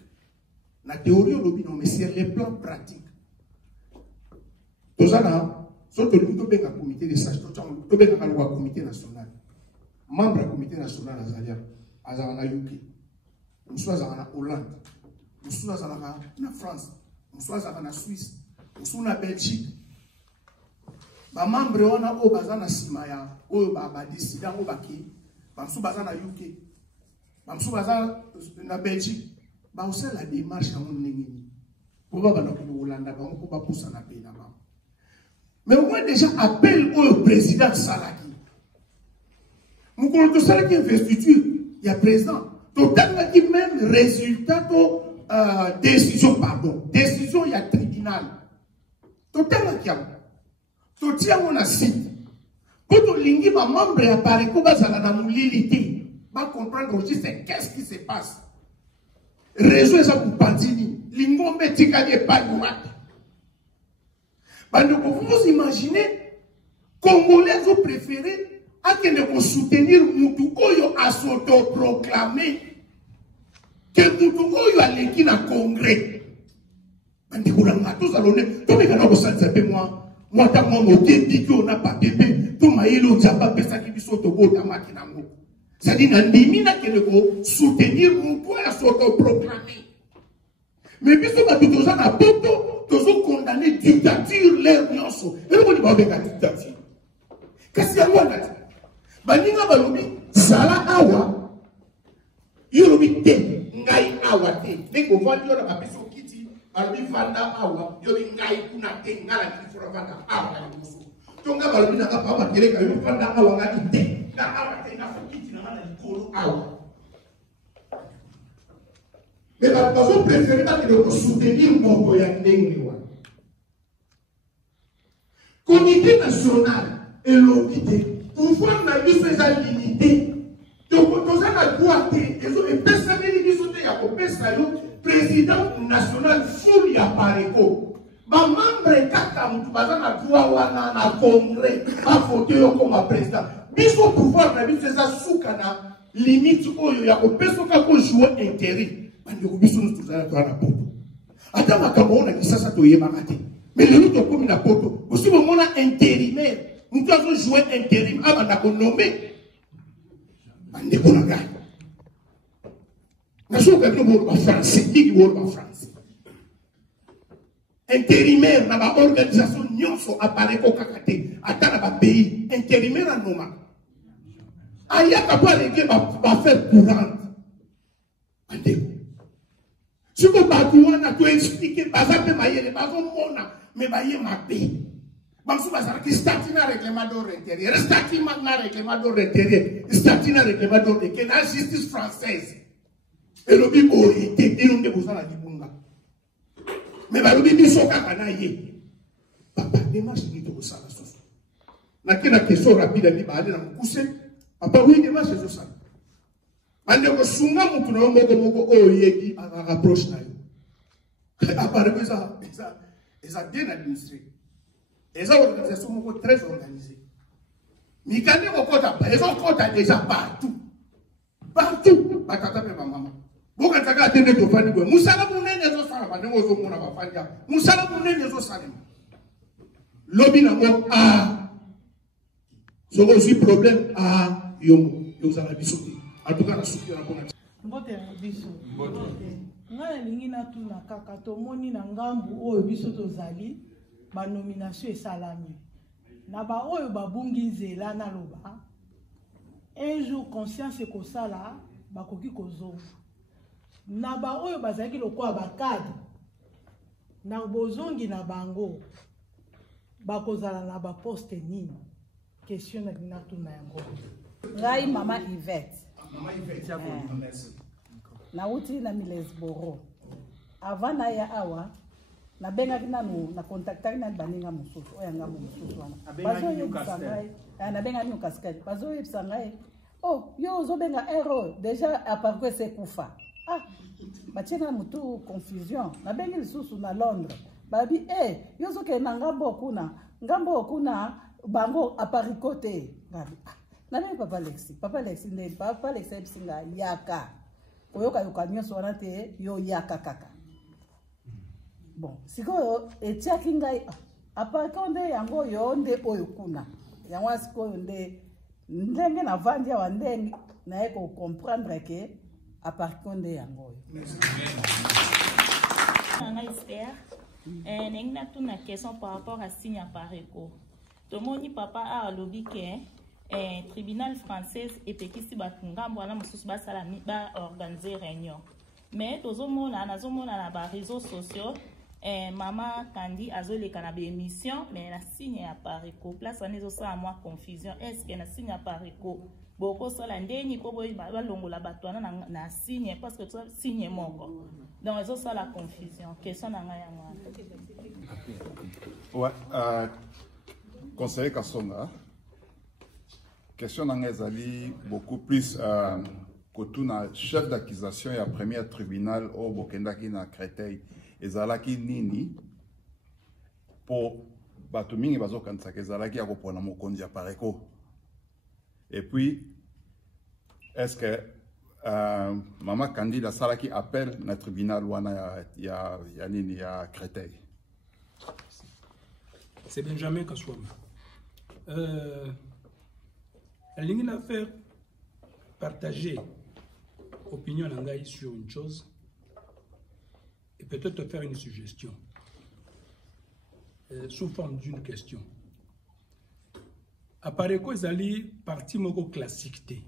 La théorie, non, mais sur le plan pratique. Tout ça, surtout le comité de sages, le comité national. Membre du comité national Azalia, Azana UK, nous sommes en Hollande. Nous sommes en France, nous sommes en Suisse, nous sommes en Belgique. Les membres sont en Simaya, ils ont décidé de sont en UK, ils sont en Belgique. Ils ont la démarche à mon ennemi. Pour ne pas Hollande, pour pas pousser la paix. Mais au moins déjà appel au président Salaki. Nous connaissons Salaki investiture, il y a président. Totalement qui même résultat décision, décision, il y a tribunal. Totalement qui a. Tout ça, on a site. Quand on lingue, ma membre est apparu, comme ça, dans mon lilité, va comprendre aussi qu'est-ce qui se passe. Réseau, ça pour Pandini. Lingombe, Tikanye, Panouat. Vous imaginez, Congolais ont préféré à que soutenir Moutou Oyo à s'autoproclamer. Que Moutou Oyo a l'équipe dans le congrès. On dit tous allons tous les gars moi t'as mon dit qu'on n'a pas bébé, tout m'a élo pas personne qui saute au bout de la machine. C'est-à-dire que soutenir Moutou à s'autoproclamer. Mais puis ça va tout ça à Poto, tous condamner dictature l'air nyonso. Et on dit pas avec la dictature. Qu'est-ce qu'il y a moi là? Baninga balobi sala awa yorobi te ngai awa te ndeko vandi ora bapeso kiti balobi vanda awa yobi ngai kuna te ngala kiti fora vanda awa na muso tonga balobi na kapa ba keleka yobi vanda awa ngai te na awa te na kiti na ngala likolo awa. Mais la raison préférée c'est de soutenir mon ndenge wa comité national et l'obité. Pouvoir na biso eza limité. Donc, nous avons la droite. Et personne ne dit que président national full ya pareko bamembre kaka mutu baza na droit wana na congrès bafote yo comme président biso pouvoir na biso eza suka na limite oyo ya kopesa kaka jouer intérim bandeko biso nous tozala toa na poto ata makambo ona kisasa toyebaka te mais lelo tokomi na poto osi bomona intérimaire mutu azo jouer intérim abanda konome bandeko na ngai nasoka bino bolo ba français ligi bolo ba français intérimaire na ba organisation nyonso apparaît ko kakate ata na ba pays intérimaire anoma ayaka po alenge ba faire courante bandeko siko bato wana to expliquer baza pe mayele bazomona me baye mabe bamsu bazalaki statut na règlement d'ordre intérieur statut na règlement d'ordre intérieur statut na règlement d'ordre que la justice française et le bibo était inondé pour ça la libunga mais balobi biso kaka na ye papa démarche ni to ça la soso na kena question rapide ni ba na mukuse papa oui démarche zo ça ande ko sunga mutu na moko oyeki a rapproche na yo apparaît ça bien administré. Les organisations sont très organisées. Mais quand ils ont déjà partout. Partout. Batata pe maman. Boka taka atende to fani bwe. Musala munene zo sala ba ndemo zo mona ba fani ya. Musala munene zo sala. Lobi na ngo so aussi problème yo sala biso. En tout cas la souki na kona. Mbote biso. Nga lingi na tuna kaka to moni na ngambu oyo biso tozali. Ba nomination esalami na ba oyo babungi nzela na loba un jour conscience ekosala bakoki kozova na ba oyo bazalaki lokola bakade na bozongi na bango bakozala na baposte nini question na tuna yango ngai mama Yvette na uti na Milesboro avant na ya awa na benga kinanu na contactaki na baninga mususu oyanga mususu wana bazo yebisa ngai na benga ni kaskadi bazo yebisa ngai oh yo zo benga erreur déjà à partir c'est kufa bachena mutu confusion na benga lisusu na Londres babi yo zo ke na ngambo kuna bango aparikote ngabi na be papa Lexi ndeli papa Lexi singa yaka oyoka nyonso wana te yo yaka kaka. Bon, sikoyo etiaki ngai aparkonde yango yo nde oyo kuna yango sikoyo nde ndenge na vandi ya ndenge na eko comprendre que aparkonde yango yo ngai Esther nengi na tuna question par rapport à signe à Pareco tomoni papa a lobi ke tribunal française epekisi batungambo wana mosusu basala ba organiser réunion mais tozomona na ba réseaux sociaux Maman Kandi azoleka na émission mais la signe à Pareco place on est ça à moi confusion est-ce que na signe à Pareco boko sala ndeni po boy ba longola batwana na signe parce que tu signe moko donc ils ont ça la confusion question na nga yango ouais conseiller Kasonga question na nga ezali beaucoup plus kotuna chef d'accusation ya premier tribunal au bokendaki na Créteil ezalaki nini po bato mingi bazokanisaka ezalaki ya kopona mokonzi ya Pareco et puis est-ce que Mama Kandi asalaki appel na tribunal wana ya nini ya Créteil? C'est Benjamin Kaswama. Elle n'a fait partager opinion nangai sur une chose et peut-être faire une suggestion sous forme d'une question. À Pareco, ezali parti moko classique.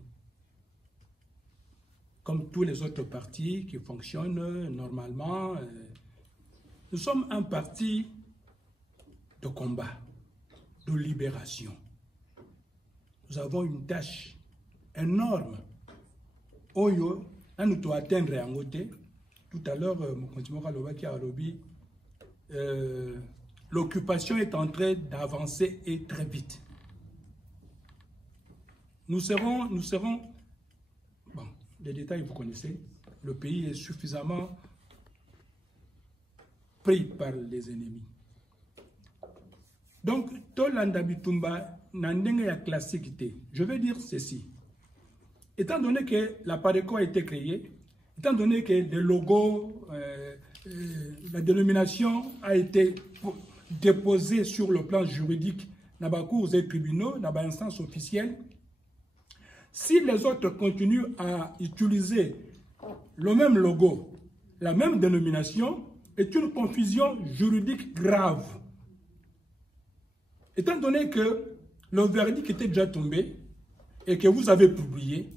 Comme tous les autres partis qui fonctionnent normalement, nous sommes un parti de combat, de libération. Nous avons une tâche énorme. Oyo, là nous devons atteindre en côté. Tout à l'heure, l'occupation est en train d'avancer et très vite. Nous serons, bon, les détails vous connaissez, le pays est suffisamment pris par les ennemis. Donc, Tolanda Bitumba n'a classique. Je vais dire ceci. Étant donné que la PARECO a été créée, étant donné que le logo, la dénomination a été déposée sur le plan juridique dans les cours et tribunaux, dans les instances officielles, si les autres continuent à utiliser le même logo, la même dénomination, est une confusion juridique grave. Étant donné que le verdict était déjà tombé et que vous avez publié,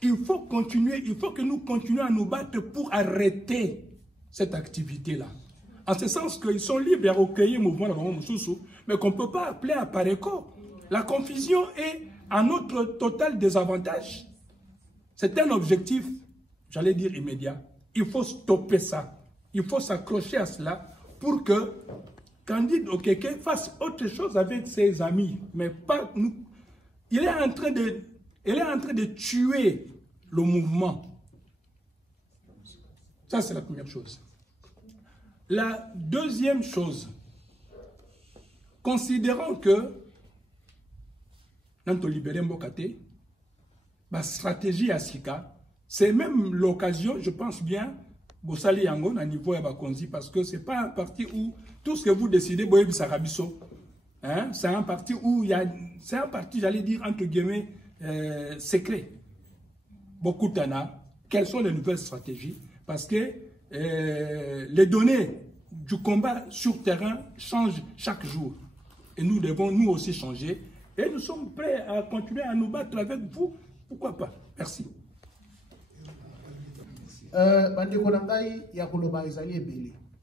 il faut continuer, il faut que nous continuions à nous battre pour arrêter cette activité-là. En ce sens qu'ils sont libres à recueillir le mouvement de Moussoussou, mais qu'on ne peut pas appeler à PARECO. La confusion est à notre total désavantage. C'est un objectif, j'allais dire immédiat. Il faut stopper ça. Il faut s'accrocher à cela pour que Candide Okeke fasse autre chose avec ses amis, mais pas nous. Il est en train de tuer le mouvement. Ça, c'est la première chose. La deuxième chose, considérons que notre libéré Mbokate, la stratégie à Sika, c'est même l'occasion, je pense bien, Bossali Yango, à niveau Yabakonzi, parce que ce n'est pas un parti où tout ce que vous décidez, hein, c'est un parti où il y a, c'est un parti, j'allais dire, entre guillemets, secret. Beaucoup d'ana, quelles sont les nouvelles stratégies? Parce que les données du combat sur terrain changent chaque jour. Et nous devons nous aussi changer. Et nous sommes prêts à continuer à nous battre avec vous. Pourquoi pas? Merci.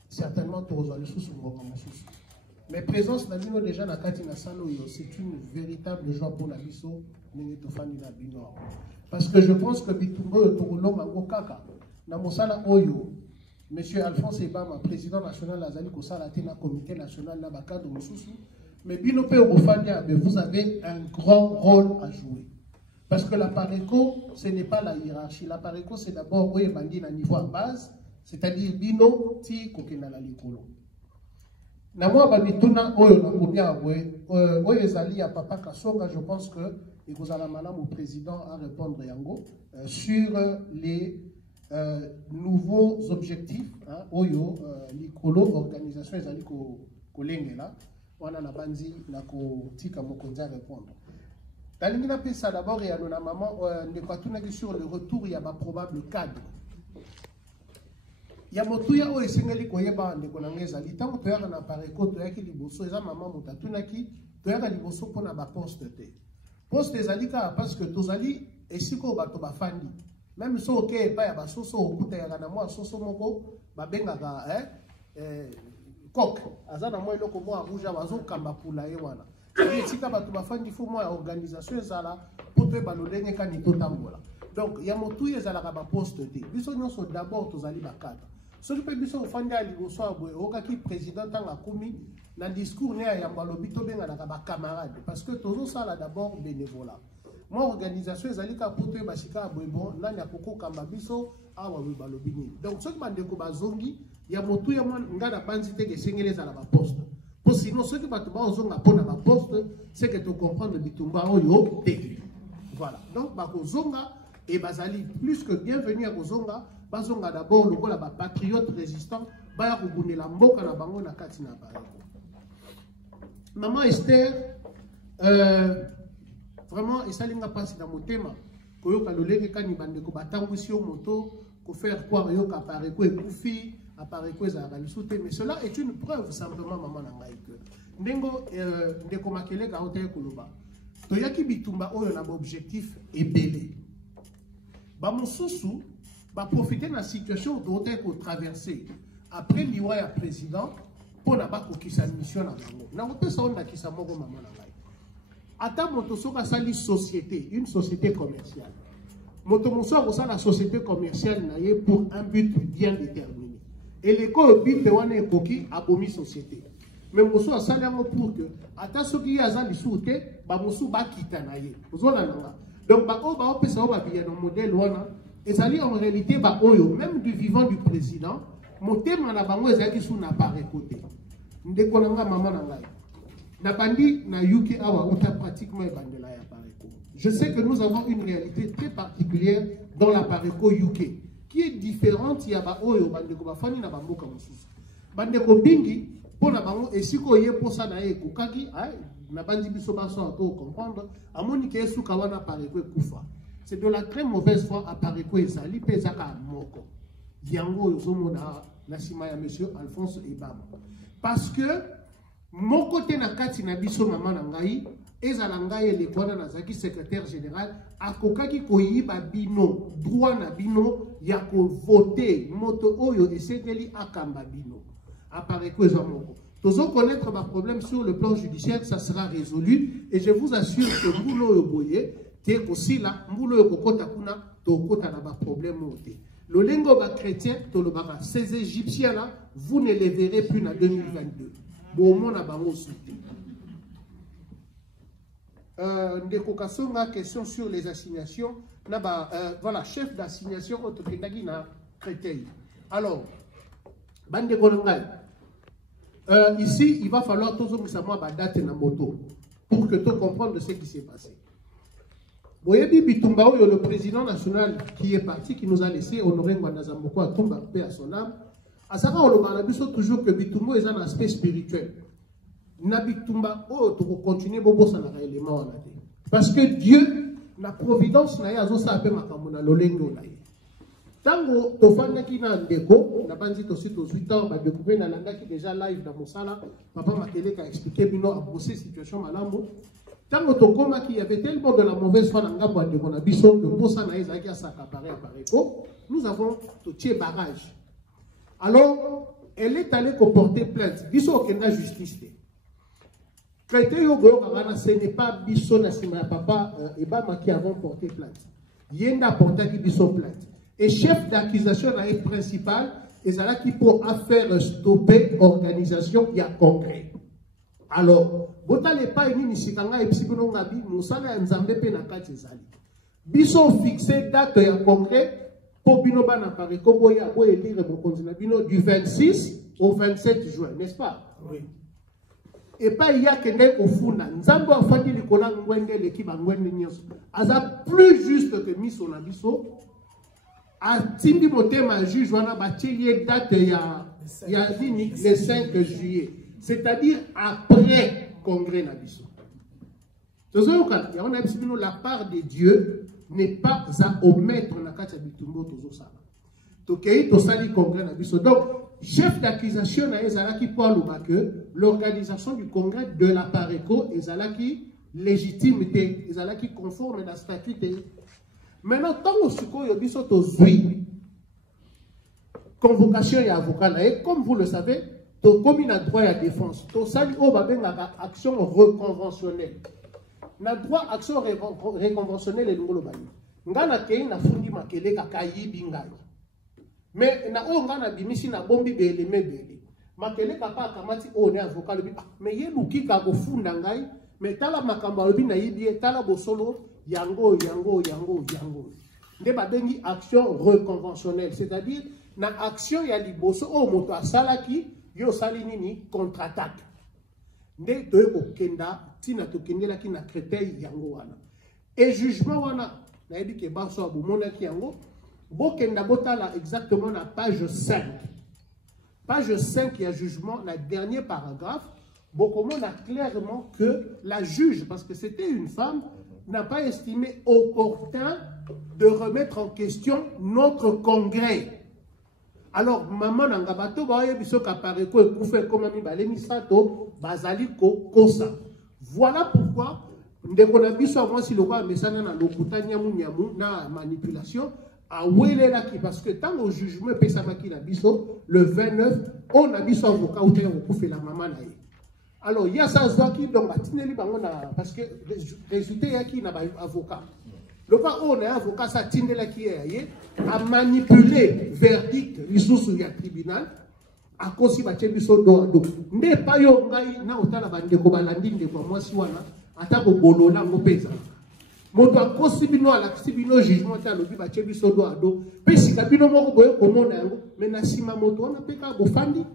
Certainement, mais présence déjà na Katina Sano, c'est une véritable joie pour la biso. Parce que je pense que Bitumbo Togolo Mango Kaka, na Mosala Oyo, M. Alphonse Ebama, président national Azali Kosala Tena, comité national Nabaka de Moussoussou, mais Binope Ofandia, vous avez un grand rôle à jouer. Parce que la PARECO, ce n'est pas la hiérarchie. La PARECO, c'est d'abord Oye Bandi à niveau à base, c'est-à-dire Bino, Ti, Kokena la Likolo. Na moi, Bandituna, Oyo, Nangobia, Oye Zali, à Papa Kasonga, je pense que et vous allez madame au président à répondre Yango sur les nouveaux objectifs hein, Oyo Likolo organisation ezali ko lengela wana na banzi na ko tika mokonza répondre. Dalingina pesa d'abord et à na maman ne pas tout sur le retour il y a ma probable cadre. Ya motuya o esengeli koyeba ndeko na ngeza litango to ya na PARECO to ya ki liboso eza maman mutatunaki to ya liboso pona ba poste te. Poste ezalika parce que tozali esiko bato bafandi même so ok pa ya basoso okuta ya na mwa soso moko babengaka kok azana mwa eloko mwa rouge bazo kamba pula ye wana esika bato bafandi fo mwa organisation ezala poto balolenge kani totambola donc ya motu ezalaka ba poste te biso nyonso d'abord tozali bakata soki pe biso ofandi ya liboso abwe okaki président tanga kumi na discours ne ya mbalobi to benga na ba camarades parce que tozo sala d'abord bénévolat moi organisation ezalika poto bashika abwe bon nani akoko kamba biso awa we balobi ni donc soki bandeko bazongi ya motu ya ngana banzi te ke sengeleza na ba poste pour sinon soki bato ba ozonga pona ba poste c'est que tu comprendre bitumba oyo te voilà donc ba kozonga et bazali plus que bienvenue à kozonga bazonga d'abord lokola ba patriote résistant ba ya kobunela mboka na bango na kati na PARECO. Maman Esther, vraiment, et ça n'a pas passé dans mon thème. Quand on a le cas, on moto, pour faire quoi, on a PARECO et Koufi, à PARECO et Zaralisouté. Mais cela est une preuve simplement, maman Nangaïke. Nengo, ndeko makele gaote koloba. Toyaki bitumba oyo na objectif et belé. Ba mosusu, ba profiter de la situation d'ote ko traverser. Après liwa ya président, pour na bako kisa mission na bango na kopesa onda kisa moko mama na ngai ata moto soka sali société une société commerciale moto moso ko sala société commerciale na ye pour un but bien déterminé et les ko but wana ekoki abomi société mais moso asali yango pour que ata soki azali soute ba moso ba kita na ye ozola nanga donc ba ko ba opesa ba bien no modèle wana ezali en réalité ba oyo même du vivant du président motema na bango ezaki sous na par côté ndeko nanga mama na ngai na bandi na yuki awa uta pratiquement ebandela ya pareko. Je sais que nous avons une réalité très particulière dans la pareko UK qui est différente ya ba oyo bandeko bafani na bamboka mosusu bandeko bingi pona bango esiko ye posa na ye kokaki ay na bandi biso baso ako comprendre amoni ke suka wana pareko kufa. C'est de la très mauvaise foi à pareko ezali pezaka moko yango yozomona na sima ya monsieur Alphonse Ebama parce que mon côté na kati na biso mama na ngai ezala ngai le kwana na zaki secrétaire général akokaki koyiba bino droit na bino ya ko voter moto oyo eseteli akamba bino apparaît que za moko tozo connaître ma problème sur le plan judiciaire, ça sera résolu et je vous assure que mbulo yo boye te aussi là mbulo yo kokota kuna to kota na ba problème ote le lingo ba chrétien to le ba ces égyptiens là vous ne les verrez plus en 2022. Bon, na bango souté. Ndeko Kasonga, question sur les assignations. Voilà, chef d'assignation au Tokendagi na Créteil. Alors, bande Golongai. Ici, il va falloir toujours que ça soit date na moto pour que tu comprennes ce qui s'est passé. Boyebi Bitumba, le président national qui est parti, qui nous a laissé honorer Ngwanazamboko à Tumba, paix à son âme. À savoir, on a toujours que Bitumba est un aspect spirituel. Nabitumba, oh, tu continuer bobo ça n'a élément parce que Dieu, la providence n'a pas ça appelle makamona lolengo na. Tango tofanda ki na ndeko, na banzi to site aux 8 ans, ba découvrir na landa qui déjà live dans Mosala, papa Makele qui a expliqué bino a bossé situation malamu. Tango to koma qui y avait tellement de la mauvaise foi nanga bo ndeko na biso que bossa na ezaki a s'accaparer apareko, nous avons to tier barrage. Alors, elle est allée porter plainte. Biso okenda justice. Ce n'est pas Bisso Nassima Papa Ebama qui avons porté plainte. Yenda porté Bisso plainte. Et chef d'accusation principal, et c'est là qui pour faire stopper l'organisation, il y a congrès. Alors, Botale pas une Nisikanga et Psychono Nabi, Moussala et Nzambe Penakati Zali. Bisso fixé date à congrès, pour Binoba Napare, Koboya, Boye lire mon continent, du 26 au 27 juin, n'est-ce pas? Oui. Et pas il y a que des ofuna nzambo afandi likola ngwende l'équipe ngwende nyoso aza plus juste que miso na biso a tindi motema juge wana batilie date ya le 5 juillet, c'est-à-dire après congrès na biso. Tozoka ya on a expliqué la part de Dieu n'est pas à omettre na kati ya bitumbo tozosala tokei tosali congrès na biso. Donc chef d'accusation na ezalaki pour que l'organisation du congrès de la Pareco ezalaki légitimité, ezalaki conforme à la statut. Maintenant tant au suko yo biso tozui convocation ya avocat et comme vous le savez to comme na droit à défense to sali o babenga action reconventionnelle na droit action reconventionnelle elongolo bani ngana kei na fundi makele kaka yibi ngai. Mais na o ngana bimisi na bombi bele mebele makele papa kamati o ne avocat le mais ye luki ka go funda ngai mais tala makamba lobi na yibi tala bosolo yango nde babengi action reconventionnelle, c'est-à-dire na action ya liboso o moto asalaki yo sali nini contre-attaque nde toye kokenda tina tokendelaki na Créteil yango wana et jugement wana na yebi ke baso abomonaki yango. Bokenda botala exactement la page 5. Page 5, il y a jugement, le dernier paragraphe. Bokomon a clairement que la juge, parce que c'était une femme, n'a pas estimé opportun de remettre en question notre congrès. Alors, maman Nangabato, voilà pourquoi, na manipulation, parce que tant au jugement le 29 on a biso avocat ou fait la maman. Alors il y a ça qui donc parce que résultat il y a qui n'a pas avocat le cas on est avocat ça tindela qui est a manipulé verdict lisusu ya tribunal à cause ba biso do ne pas yo ngai na otala bande ko balandi nde kwa mwasi wana ata ko bolola ngopeza. moto akosi bino alakisi bino jugement te alobi batie biso do ado mpe sika bino moko boye komona yango me na nsima moto wana mpe kaka bofandi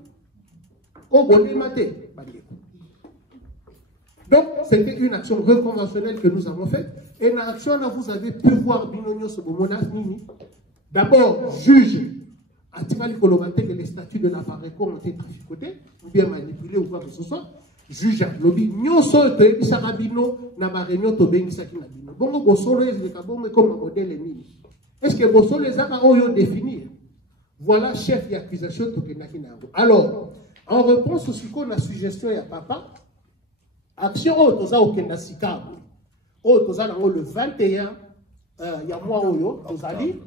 oyo bolema te bandeko. Donc c'était une action reconventionnelle que nous avons faite et dans l'action là vous avez pu voir bino nyonso bomona nini. D'abord juge atikali kolobate que les statuts de la Pareco ont été traficotés ou bien manipulés ou quoi que ce soit. Juge lobi nyonso to ebisaka bino na ba réunion to bengisaki na bino bongo bosolo ezeka bongo comme modèle nini. Est-ce que bosolo ezaka oyo définir? Voilà chef d'accusation to kenaki na yango. Alors en réponse aussi qu'on a suggestion ya papa action oyo toza okenda sikabu oyo toza nango le 21 ya mois oyo tozali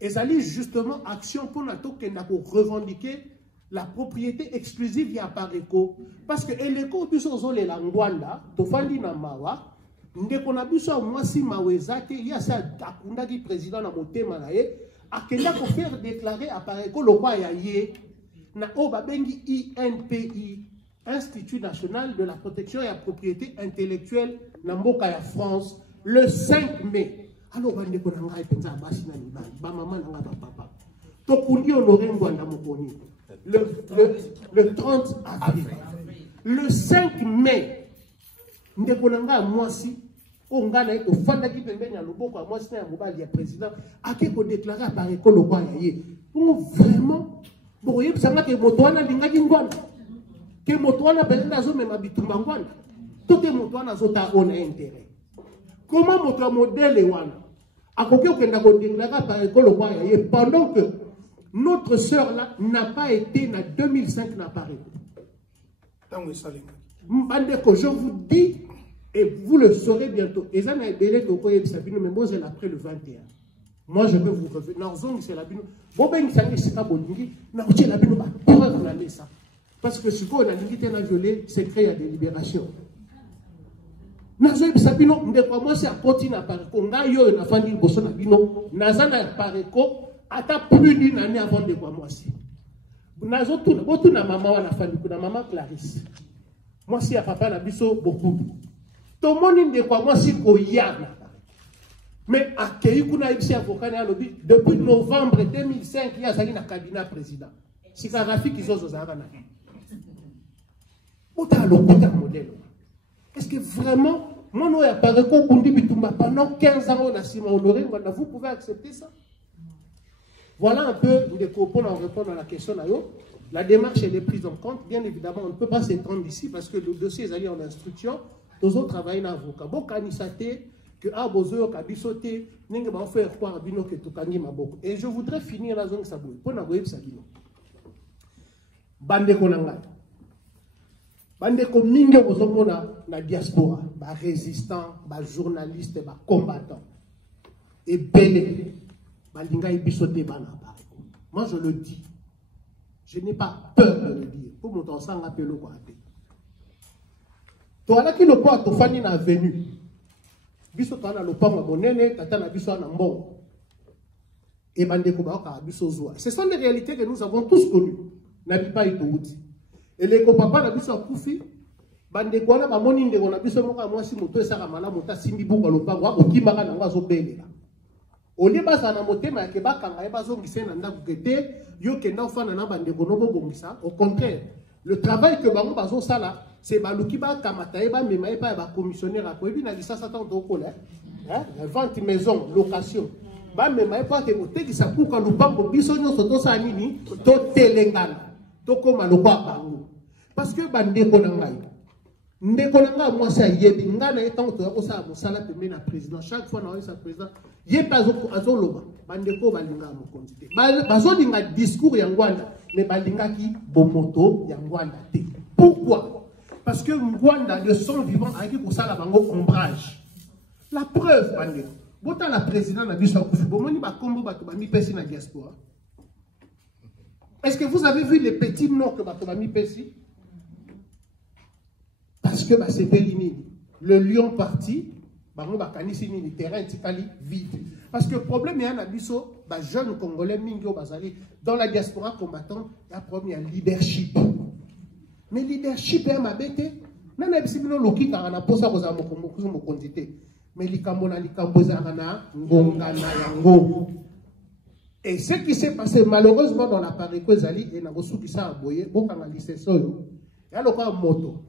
ezali justement action pour na tokenda ko revendiquer la propriété exclusive ya Pareco parce que eleko biso ozolela ngwanda tofandi na mawa ndeko na biso mwasi mawezate ya sa akundaki président na motema na ye akenda ko faire déclarer à Pareco lokwa ya ye na o babengi INPI Institut National de la Protection et la Propriété Intellectuelle na mboka ya France le 5 mai. Alors bandeko na ngai penza basi na libani ba mama na nga papa to kundi honoré ngwanda mokoni le 30 avril. Le 5 mai, ndeko na nga mwasi o ngana ito fanda ki pembeni ya loboko ya mwasi na ya mobali ya président ake ko déclarer à Pareco lokwa ya ye. Vraiment bon yebisanga ke moto wana lingaki ngwanda ke moto wana belenda zo mema bitumba ngwanda to ke moto wana zo ta on intérêt. Comment moto modèle wana akoki okenda ko déclarer à Pareco lokwa ya ye pendant que notre sœur là n'a pas été en 2005 n'a pas répondu. Je vous dis, et vous le saurez bientôt, et ça n'a pas mais moi c'est après le 21. Moi je peux vous revenir. C'est la bino. Parce que ce qu'on a dit, on a violé secret à délibération. Moi c'est à Potine à Pareco. On a fait une bossone à bino. Nazana Pareco. Ata plus d'une année avant de voir moi aussi. Nazo tout na maman wana fandi kuna maman Clarisse. Moi si à papa na biso beaucoup. Tout le monde de quoi moi si koyana. Mais akei kuna ibisi avocat na lobi depuis novembre 2005 il y a sali na cabinet président. Si ka Rafiki zozo zaka na. Ota lokuta modèle. Est-ce que vraiment moi no ya Pareco kundi bitumba pendant 15 ans on a sima honoré, vous pouvez accepter ça? Voilà un peu pour répondre à la question. La démarche elle est prise en compte. Bien évidemment, on ne peut pas s'étendre ici parce que le dossier est allé en instruction. Tous autres travaillent dans l'avocat. Bon, que Abozo, Kabisote, n'engue ba faire quoi Abino que Tukani Maboko. Et je voudrais finir la zone Sabou. Pour n'avoir Sabino. Bande Konanga. Bande Kominge Bozomona na diaspora. Ba résistant, ba journaliste, ba combattant. Et belé. Moi je le dis, je n'ai pas peur de le dire. Pour mon temps, ça rappelle le quoi. Toi là qui le quoi, tu fais une avenue. Biso toi na le pont monene, tata na biso na mbon. Et bande koba biso zoa. Ce sont des réalités que nous avons tous connues. N'habite pas itouti. Et les copains na biso kufi, bande kwana ba moni ndeko na biso moka mwasi moto esaka malamu ta simbi buka lopango akokimaka na ngazo belela. Au lieu de motema ke bakanga e bazongisa na ndaku kete yo kenda ofana na bande konobo bongisa. Au contraire, le travail que bango bazo sala c'est baluki ba kamata e ba mema e ba commissionnaire a ko ebi na lisasa tanto kola vente maison location ba mema e pa ke kotekisa puka lupango biso nyonso to sa nini to telengana to koma lokwa bango parce que bande ko na ngai ndeko na nga moi ça yebi ngana etango to ko sa mosala pembe na président chaque fois na sa président yepa azoloba bandeko balinga mokonzi te bazolinga discours ya ngwanda mais balingaki bomoto ya ngwanda te. Pourquoi? Parce que ngwanda le son vivant avec ko sala bango ombrage. La preuve bandeko bota la président na biso akufi bomoni ba kombo bato ba mi pesi na diaspora. Est-ce que vous avez vu les petits noms que bato ba mi pesi? Parce que c'était le lion parti, le terrain est vide. Parce que le problème est que les jeunes Congolais dans la diaspora combattante, il y a un problème de leadership. Mais leadership est ma bête. mais likambo na likambo ezalaka ngonga na yango. Et ce qui s'est passé malheureusement dans la Pareco ezali et na kosukisa aboye bokanga licence oyo ya lokola moto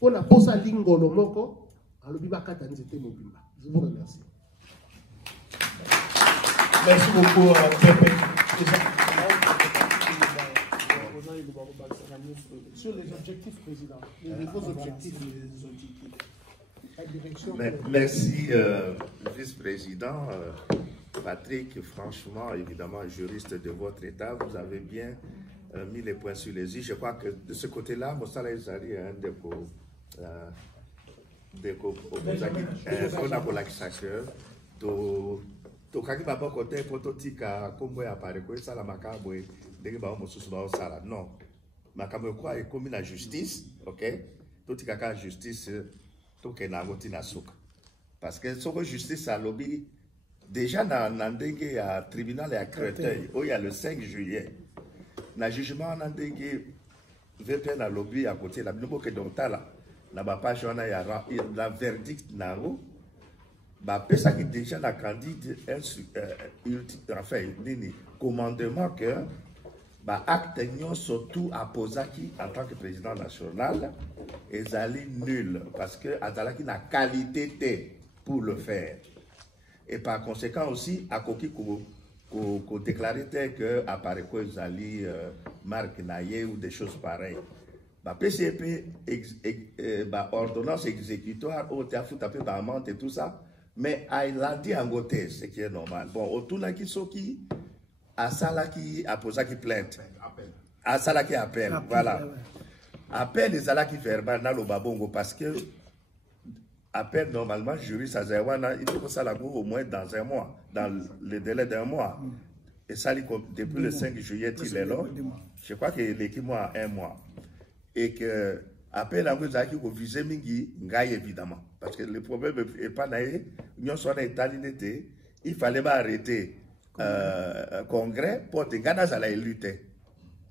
pona posa lingolo moko alobi bakata nzete mobimba. Je vous remercie. Merci beaucoup, Pepe. Sur les objectifs, Président, les nouveaux objectifs. La direction. Merci, Vice-président. Patrick, franchement, évidemment, juriste de votre État, vous avez bien mis les points sur les i. Je crois que de ce côté-là, Mossala Ezali est un tokaki baba côté prototika kombo ya pareko esala makambo ndenge ba mosusu ba osala non makambo kwa ekomi na justice, ok, totika ka justice tokena ngoti na suka parce que soko justice a lobby déjà na ndenge ya tribunal ya Créteil il y a le 5 juillet na jugement na ndenge VP na lobby à côté la binobo ke dontala na ba page wana ya la verdict na ro bah pesa qui déjà la candide enfin nini commandement que bah acte surtout à Posaki en tant que président national ezali nul parce que azalaki na qualité pour le faire et par conséquent aussi à koki ko déclarer que à Pareco ezali marque naie ou des choses pareilles. Bah PCP bah ordonnance exécutoire au théâtre tapé bah amende et tout ça. Mais il a dit en côté, ce qui est normal. Bon, autour de qui soki, à Salaki a posé qui plainte. À Salaki appel, voilà. Appel les Salaki verbal dans le babongo parce que appel normalement juriste à Zawana, il faut que ça la au moins dans un mois, dans le délai d'un mois. Et ça, depuis le 5 juillet, il est là. Je crois que l'équipe a un mois. Et que appel à vous qui vous visez mingi ngai évidemment parce que le problème est pas naïf nous sommes en Italie il fallait pas arrêter congrès pour te gagner à la lutter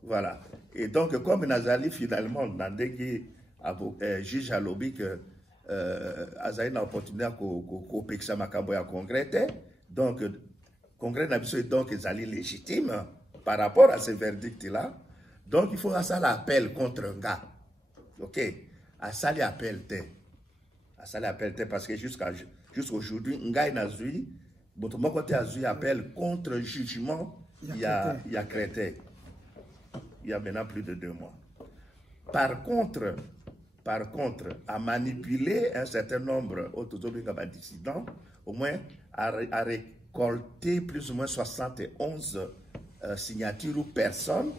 voilà et donc comme Nazali finalement dans des juge à lobby que Azaï n'a opportunité qu'on pexa makambo ya congrès donc congrès n'a besoin donc Zali légitime par rapport à ce verdict là donc il faut à ça l'appel contre un gars. Ok, à ça les appelle parce que jusqu'aujourd'hui, Ngaï Nazui, votre côté Azui appelle contre jugement, il y a Créteil. Il y a maintenant plus de 2 mois. Par contre, à manipuler un certain nombre de dissidents, au moins à récolter plus ou moins 71 signatures ou personnes,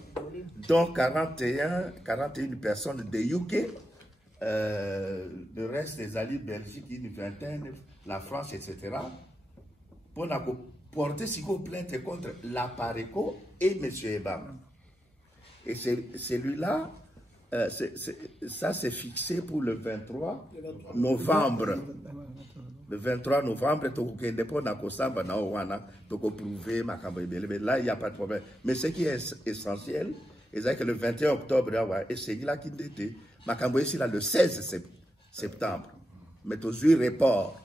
dont 41 personnes de UK, le reste des alliés Belgique, une vingtaine, la France, etc. Pour porter plainte contre la Pareco et M. Ebam. Et celui-là, ça s'est fixé pour le 23 novembre. Le 23 novembre, là, il n'y a pas de problème. Mais ce qui est essentiel, c'est que le 21 octobre, et c'est là qu'il était, le 16 septembre. Mais tous les report,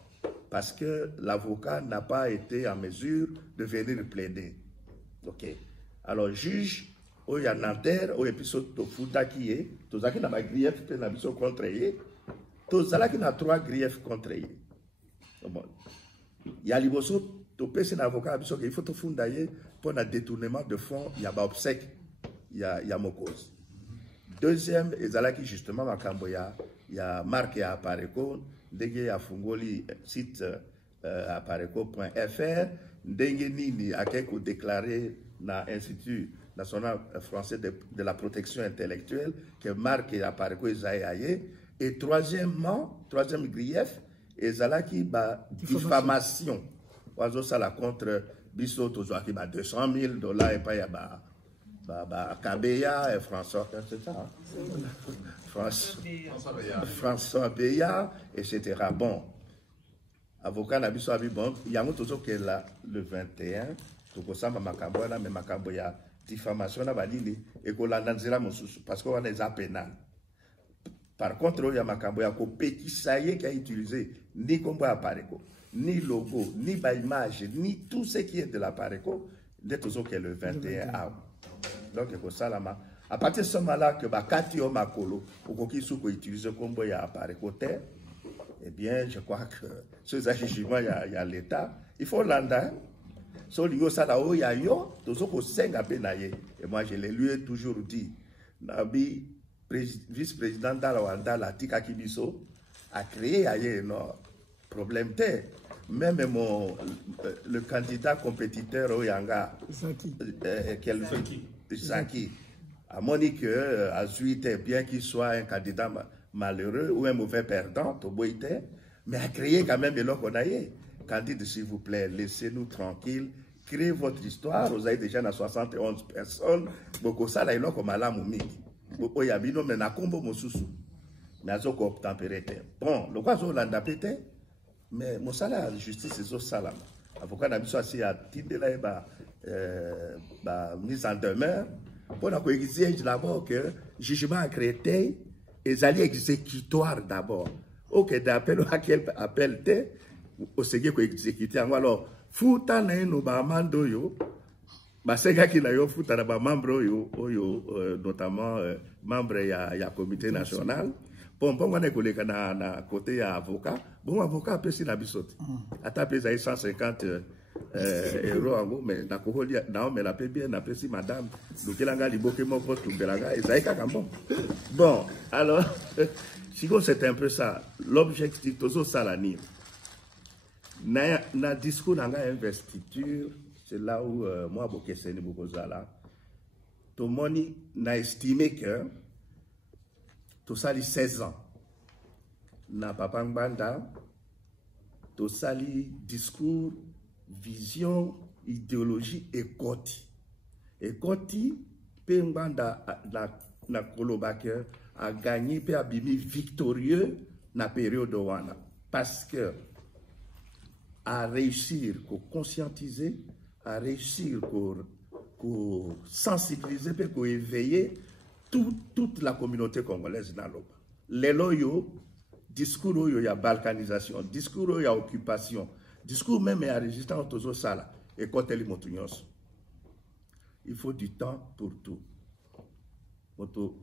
parce que l'avocat n'a pas été en mesure de venir plaider. Ok. Alors, juge, il y a Nanterre, il y a Fouta qui est, tous ceux qui n'ont pas de grief contre eux, tous ceux qui n'ont 3 griefs contre eux. Il y a l'Iboso, tu un avocat, il faut te fonder pour un détournement de fonds, il y a obsèque, il y a mon cause. Deuxième, il y a justement, il y a marqué à Pareco, il y a Fungoli, site apareco.fr, Ndengenini a quelque déclaré dans l'Institut national français de la protection intellectuelle, qui est marqué à Pareco et troisièmement, troisième grief, et Zalaki diffamation. Oiseau ça la contre Bissot aux qui ba $200 000 et pas ya ba Kabeya et François, c'est ça. François Beya, etc. Bon, avocat na Bissot abi bon, il y a toujours que là le 21, tout ça makambo na mais makambo ya diffamation na balili et ko landa nzela mosusu parce qu'on est à pénal. Par contre, il y a Makambo, il y a petit saillé qui a utilisé ni combo appareco, ni logo, ni image, ni tout ce qui est de l'appareco, dès toujours que le 21 août. Donc, il faut ça là. À partir de ce moment-là, que Bakati o Makolo, ou qui sont utilisé combo appareco terre, eh bien, je crois que ces agissements, il y a l'État. Il faut l'anda. So, il y a ça là où il y a yo, toujours au 5 à Benaye. Et moi, je l'ai toujours dit. Nabi, vice-président d'Alawanda, la Tika Kibiso, a créé ailleurs un problème. Même le candidat compétiteur au Yanga, Zaki, a moni que Azuite, bien qu'il soit un candidat malheureux ou un mauvais perdant, mais a créé quand même le qu'on a eu. Candidat, s'il vous plaît, laissez-nous tranquilles. Créez votre histoire. Vous avez déjà 71 personnes. Beaucoup ça, là, il y a comme à la moumie. Il y a bino, mais n'a combo mosusu. Mais il y a température. Bon, le quoi, c'est l'a pété. Mais mon salaire, la justice, c'est ça. Avocat n'a pas assis à titre là, mise en demeure. Pour la coexistence d'abord que jugement accrédité et allés exécutoire d'abord. Ok, d'appel à quel appel te au ségué exécuté. Alors, fouta na no ba mando yo. Ba sega ki na yo fouta na ba membre yo notamment membre ya comité national. Bon on est collègue na côté ya avocat. Bon avocat peut si na bisote. Ata pesa 150 euros en gros mais na ko holia na mais la peut bien na pesi madame. Donc elanga liboke moko tumbelanga ezaika kambo. Bon, alors Chico, c'est un peu ça. L'objectif de ça l'anime. Na discours dans l'investiture, c'est là où moi, Bokeseni Bokozala, tout le monde n'a estimé que tout ça, 16 ans, na Papa Ngbanda, tout ça, discours, vision, idéologie et koti. Et koti, Ngbanda, na Kolobake, a gagné et a bimi victorieux dans la période de Wana. Parce que à réussir à conscientiser, à réussir à sensibiliser, à éveiller toute la communauté congolaise dans l'Europe. Les loyaux, discours où il y a balkanisation, discours où il y a occupation, discours même il y a résistance aux sala et quand elle est il faut du temps pour tout.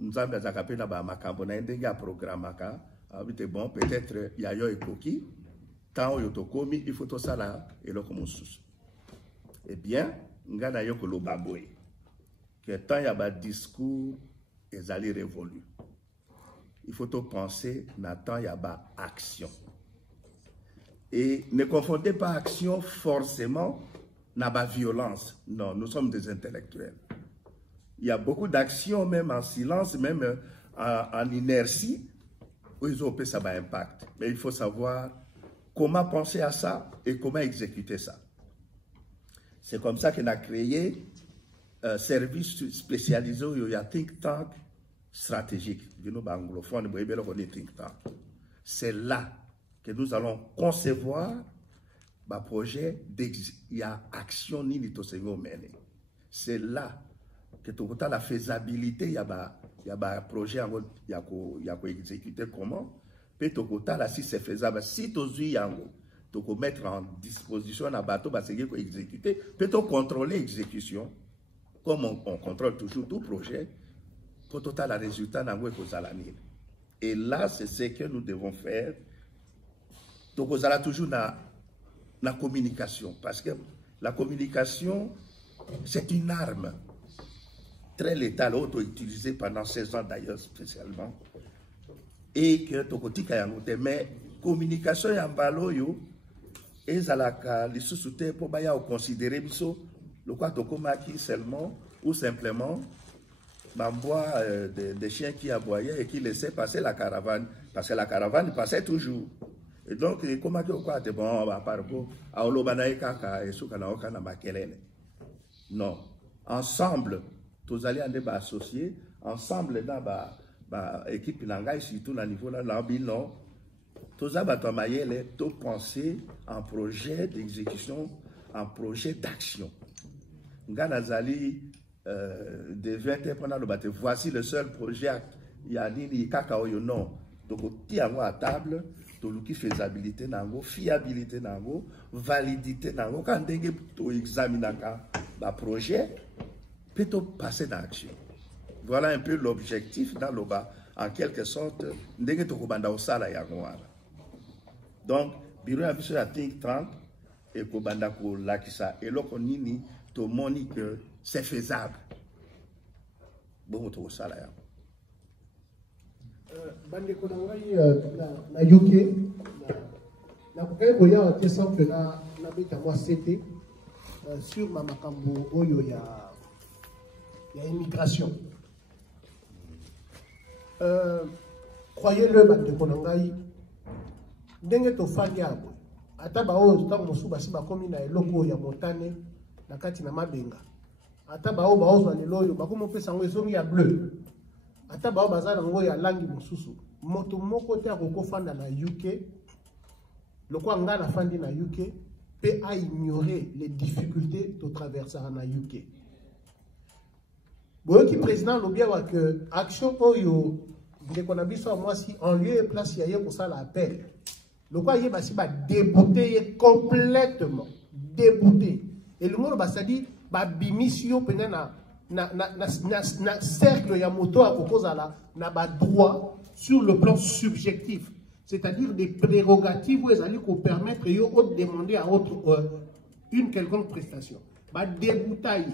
Nous avons des acapés là-bas, un programme, bon, peut-être il y a eu un coquille. Tant il faut tout ça là et le comme sous. Eh bien, nous avons que le baboui. Que tant il y a un discours, ils allaient révolu. Il faut tout penser, tant il y a une action. Et ne confondez pas action forcément dans violence. Non, nous sommes des intellectuels. Il y a beaucoup d'actions, même en silence, même en inertie, où ils ont ça va impact. Mais il faut savoir comment penser à ça et comment exécuter ça. C'est comme ça qu'on a créé un service spécialisé où il y a think tank stratégique. C'est là que nous allons concevoir un projet d'action mené. C'est là que tout la faisabilité, il y a un projet, il y a exécuter comment. Là, si c'est faisable, si tu as mettre en disposition un bateau, c'est exécuter, peut-on contrôler l'exécution, comme on contrôle toujours tout projet, pour tout le résultat dans le Et là, c'est ce que nous devons faire. Donc, vous allez toujours dans la communication, parce que la communication, c'est une arme très létale, auto-utilisée pendant 16 ans d'ailleurs, spécialement. Et que ton côté mais communication ya mbalo yo ezalaka lisusuté pour baya considérer biso le quoi to komaki seulement ou simplement bambois des chiens qui aboyaient et qui laissaient passer la caravane parce que la caravane passait toujours et donc comment que quoi te bon par rapport à olobana kaka et suka na oka na makelele non ensemble tous allez en débat associés ensemble dans équipe langaï surtout à niveau là l'ambilant tous abattoirs tout penser en projet d'exécution en projet d'action Ganazali de 20 ans pendant le bâtiment voici le seul projet il y a nini kaka oyo non. Donc ti yango à table, toluki faisabilité nango, fiabilité nango, validité nango quand ndenge to examinaka ba projet peut passer dans l'action. Voilà un peu l'objectif dans le bas en quelque sorte ndenge to kobanda osala yango wana. Donc bureau ya biso ya think tank et kobanda ko lakisa eloko nini to moni que c'est faisable. Bon to osala yango. Bandeko na ngai na UK na kokai koya wa question que na beta moi c'était sur ma makambo oyo ya immigration. Croyez-le bandeko na ngai ndenge to fandi abo ata ba oyo tango mosuba si ba komi na eloko ya motane na kati na mabenga ata ba oyo ba ozwa lelo oyo ba komo pesa ngo ezomi ya bleu ata bao bazala ngo ya langi mosusu moto moko te akokofanda na UK lokwa nga na fandi na UK pe a ignorer les difficultés to traverser na UK boyoki président lobia wa que action oyo ndeko na biso moi si en lieu et place ya ye ko sala appel lokwa ye basi ba débouté complètement débouté et le monde ba sadi ba bimisio pena na cercle ya moto à kokozala na ba droit sur le plan subjectif, c'est-à-dire des prérogatives où ils allaient permettre de demander à autre une quelconque prestation. Ba déboutaille.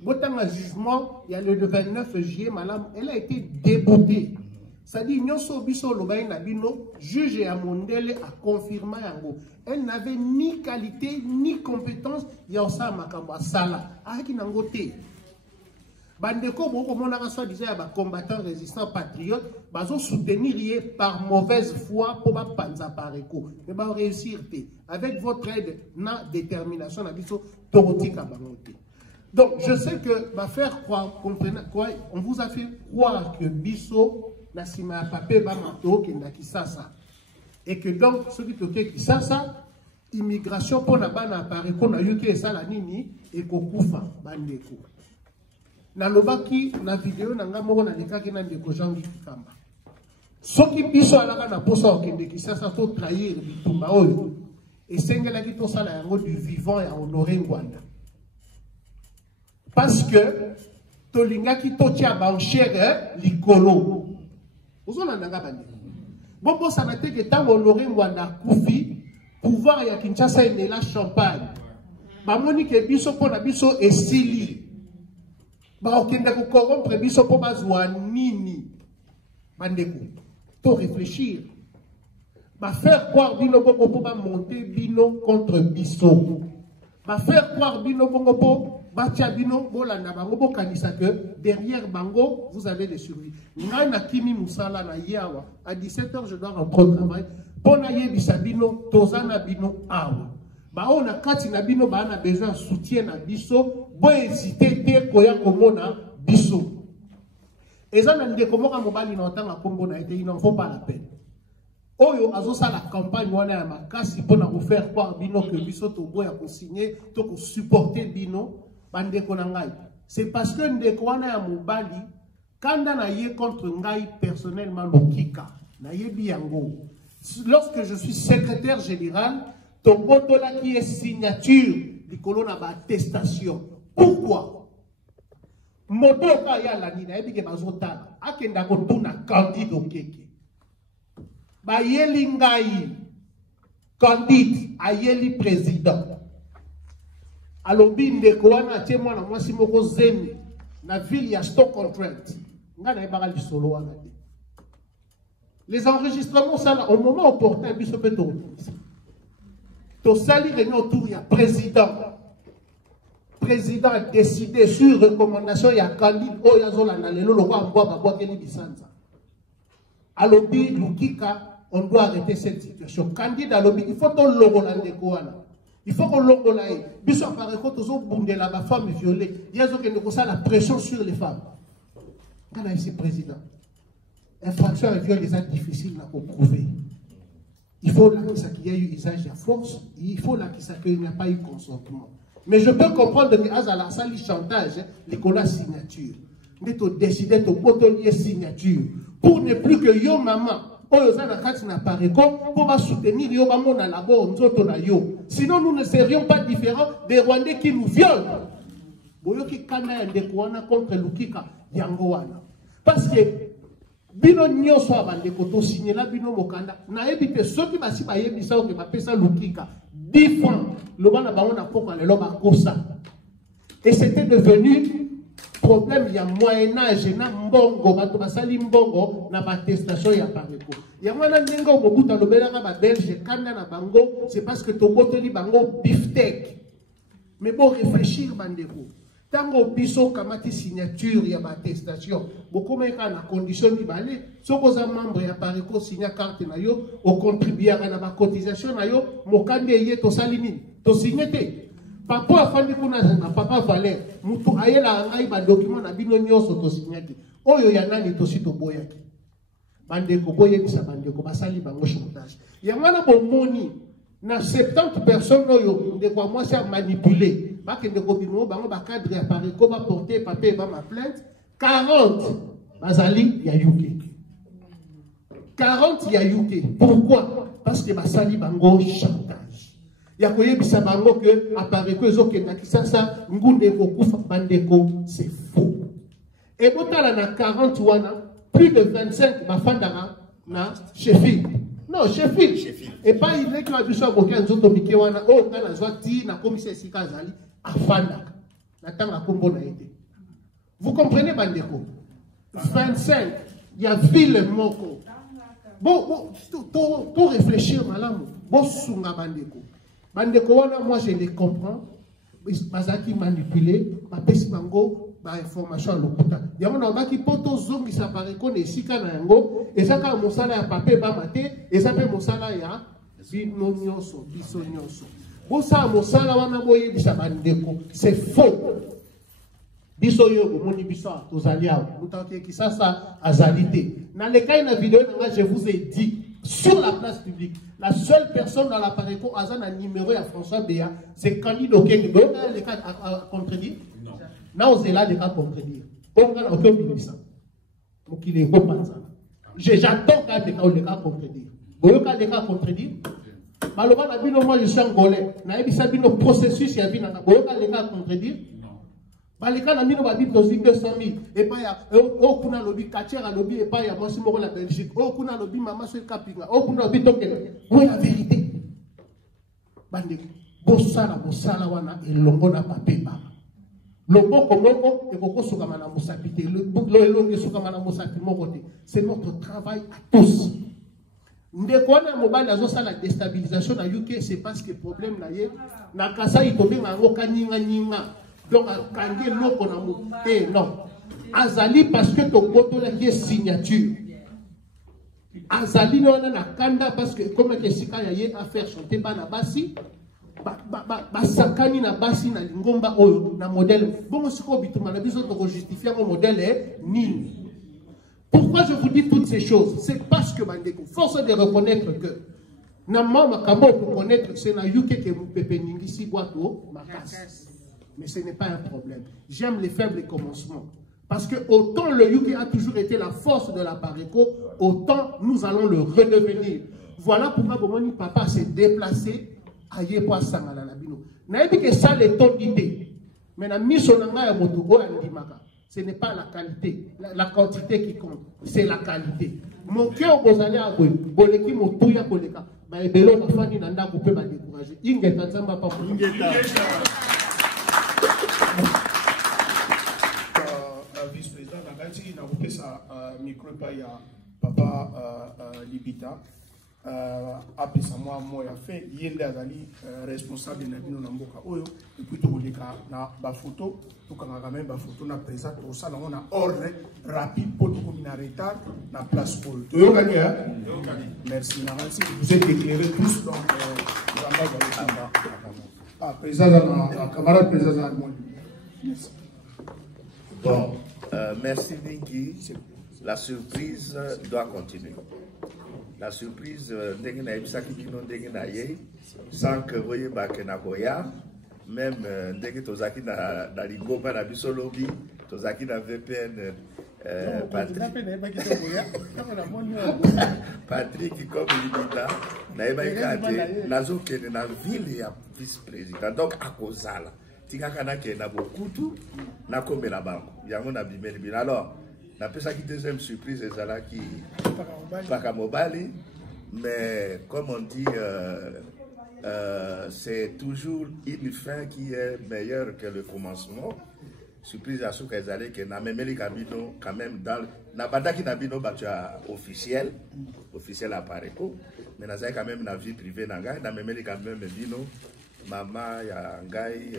Botan un jugement, il y a le 29 juillet, madame, elle a été déboutée. C'est-à-dire nyonso biso lobayi na bino juge ya mondele a confirmé yango. Elle n'avait ni qualité ni compétence ya sa makambo sala. Aki nango te. Bandeko boko monaka soit disait ba combattants résistants patriotes bazo soutenir par mauvaise foi pour ba panza pareko mais ba réussir avec votre aide na détermination na biso torotika bangote. Donc je sais que va faire croire comprenez quoi on vous a fait croire que biso na sima papé ba mato kenda kisasa et que donc ceux qui toke kisasa immigration pour na bana pareko na yuki esala nini et kokufa bandeko. Na lobaki na vidéo na nga moko na lekaki na ndeko Jean Kikamba. Soki biso alaka na posa okende kisasa to trahir bitumba oyo. Esengelaki to sala yango du vivant ya honorer Ngwanda. Parce que tolingaki to tia banchère likolo. Ozona nanga bande. Bobo sana te ke tango honorer Ngwanda kufi pouvoir ya Kinshasa inela champagne. Bamoni ke biso pona biso esili. Ba okenda ko corrompre biso po bazwa nini bandeko to réfléchir ba faire croire bino bongo po ba monter bino contre biso ba faire croire bino bongo po ba tia bino bolanda bango bo kanisa que derrière bango vous avez des survie ngai na kimi musala na yawa à 17h je dois rentrer au travail pona yebisa bino tozana bino awa ba on a kati na bino ba na besoin soutien na biso bo hésiter te koya komona biso ezana ndeko moka mobali na otanga kombo na ete il n'en faut pas la peine oyo azosa la campagne wana ya makasi pona ko faire croire bino que biso to boya ko signer to ko supporter bino bandeko na ngai c'est parce que ndeko wana ya mobali kanda na ye contre ngai personnellement lokika na yebi yango lorsque je suis secrétaire général ton botola qui est signature du colonne à attestation. Pourquoi? Moto ka ya la nina ebi ke bazotala akenda ko tuna candide okeke. Ba yeli ngai candide ayeli président. Alobi ndeko wana tie mwana mwasi moko zemi na ville ya Stoke-on-Trent. Ngana ebaka lisolo wana te. Les enregistrements ça au moment opportun biso pe to. To sali réunion autour ya président. Président a décidé sur recommandation ya Candide Oyazola na lelo lokwa mbwa babwa keli bisanza. Alobi Lukika on doit arrêter cette situation. Candide alobi il faut to longola ndeko wana. Il faut qu'on longola e. Biso apare ko tozo bundela ba femme violée. Yazo ke ndeko la pression sur les femmes. Kana ici président. Infraction à viol est difficile à prouver. Il faut là qu'il y a eu usage de force, il faut là qu'il n'y a pas eu consentement. Mais je peux comprendre que à la salle chantage, les signature. de décider de botolier signature pour ne plus que yo maman oyoza na kati na pareko pour soutenir yo bamona labo nzoto na yo. Sinon nous ne serions pas différents des Rwandais qui nous violent. Boyoki kanda ya ndeko wana contre Lukika yango wana parce que bino nyonso abandeko to signer la bino mokanda na ebite soki basi bayebisa oke bapesa Lukika 10 francs le bana bango na poko lelo bakosa. Et c'était devenu problème, il y a Moyen-Âge, na mbongo, bato basali mbongo, na attestation ya pareko. Il y a mwana nenga au bout à l'obéra ba belge, kanda na bango, c'est parce que ton boteli bango beefsteak. Mais bon, réfléchir bandeko. Tango biso kamati signature ya ba attestation, beaucoup meka na condition ni balé, sokoza membre ya pareko signa carte na yo, o contribuer na ba cotisation na yo, mokande ye to salini, to signete. Papa a fait na papa Valère, mutu ayela ngai ba document na bino nyonso to signaki. Oyo ya nani to sito boyaki. Bandeko boye bisa bandeko basali bango chantage. Ya mwana bomoni na 70 personnes oyo ndeko moi ça manipuler. Ba ke ndeko bimo bango ba cadre ya pareko ba porter papier ba ma plainte 40 bazali ya UK. 40 ya UK. Pourquoi? Parce que basali bango chantage. Ya koyebisa bango que apareko ezokenda kisasa ngunde kokufa bandeko, c'est faux. Et botala na 40 wana plus de 25 bafandaka na Sheffield. Non, Sheffield. Et pas il est que abiso bokia nzoto mike wana o kana zwati na commissaire sika zali afandaka. Na tanga kombo na ete. Vous comprenez bandeko? 25 il y a ville moko. Bon, tout réfléchir malamu. Bo sunga bandeko. Bandeko wana, moi je les comprends. Bazaki manipulé, bapesi bango, ba information à l'okuta. Yamona baki poto zongi sa pareko ne sika na yango, ezaka mosala ya pape ba mate, ezape mosala ya bino nyonso, biso nyonso. Bosa mosala wana boye bisa bandeko, c'est faux. Biso yogo moni biso tozali awa, mutaki kisasa azalite. Na lekai na vidéo nga je vous ai dit sur la place publique, la seule personne dans l'appareil qui a un numéro à François Béa, c'est Candy Dokeng. Vous avez les cas à contredire? Non. Non, c'est là les cas à contredire. On a aucun ministre. Donc il est bon. J'attends quand les cas à contredire. Vous avez les cas à contredire? Malheureusement, moi je suis angolais. Je suis un processus, il y a les cas à contredire? Baleka na mino babi dosi 200 000 et pas ya o kuna lobi kachera lobi et pas ya moi moko la Belgique o kuna lobi mama so kapinga o kuna lobi tokela où est la vérité bande bosala wana elongo na papeba loboko moko e koko suka mana musapite lo elongo suka mana musapite moko te. C'est notre travail à tous. Ndeko wana mobile azosala déstabilisation na UK, c'est parce que problème na ye na kasa itobe ngo kaninga ninga. Donc, quand l'eau non. Azali parce que ton boto là qui est signature. Azali non na kanda parce que comme que sika ya ye affaire chanter ba na basi ba sakani na basi na lingomba oyo na modèle. Bon siko bituma na biso to justifier mon modèle est nini. Pourquoi je vous dis toutes ces choses? C'est parce que bandeko force de reconnaître que na mama kabo pour connaître c'est na UK que vous pepe ningisi boato makasi. Mais ce n'est pas un problème. J'aime les faibles commencements. Parce que autant le UK a toujours été la force de la Pareco, autant nous allons le redevenir. Voilà pourquoi mon papa s'est déplacé à Yepoa Sangala Labino. N'a dit que ça les ton d'idée. Mais la mise en ce n'est pas la qualité, la quantité qui compte, c'est la qualité. Mon cœur vous allez à vous, boleki mon touya boleka, mais belo ma famille n'anda coupé ma décourager. Ingeta Zamba pas vice-président Nagati n'a coupé sa micro pas ya papa Libita après ça moi a fait yende azali responsable na bino na mboka oyo et puis to koleka na ba photo to kanga même ba photo na présent to ça na on a ordre rapide pour to na retard na place pour to merci Nancy vous êtes éclairés tous donc président camarade président merci. Bon, merci Ningi. La surprise doit continuer. La surprise, sans que vous voyez Bakenakoya, même Ndenge Tozaki na Lingomba na Bisolobi, tozaki na VPN Patrick comme Libita nayebaika te nazokende na ville ya vice-président donc akozala tikaka nakende na bokutu nakomela bango yango na bimeli bino. Alors napesaki deuxième surprise ezalaki paka mobali, mais comme on dit c'est toujours une fin qui est meilleure que le commencement. Surprise à souka ezalé que na memeli kabino quand même dans na bandaki na bino batua officiel à Pareko, mais nazai quand même na vie privée na ngai na memeli quand même bino mama ya ngai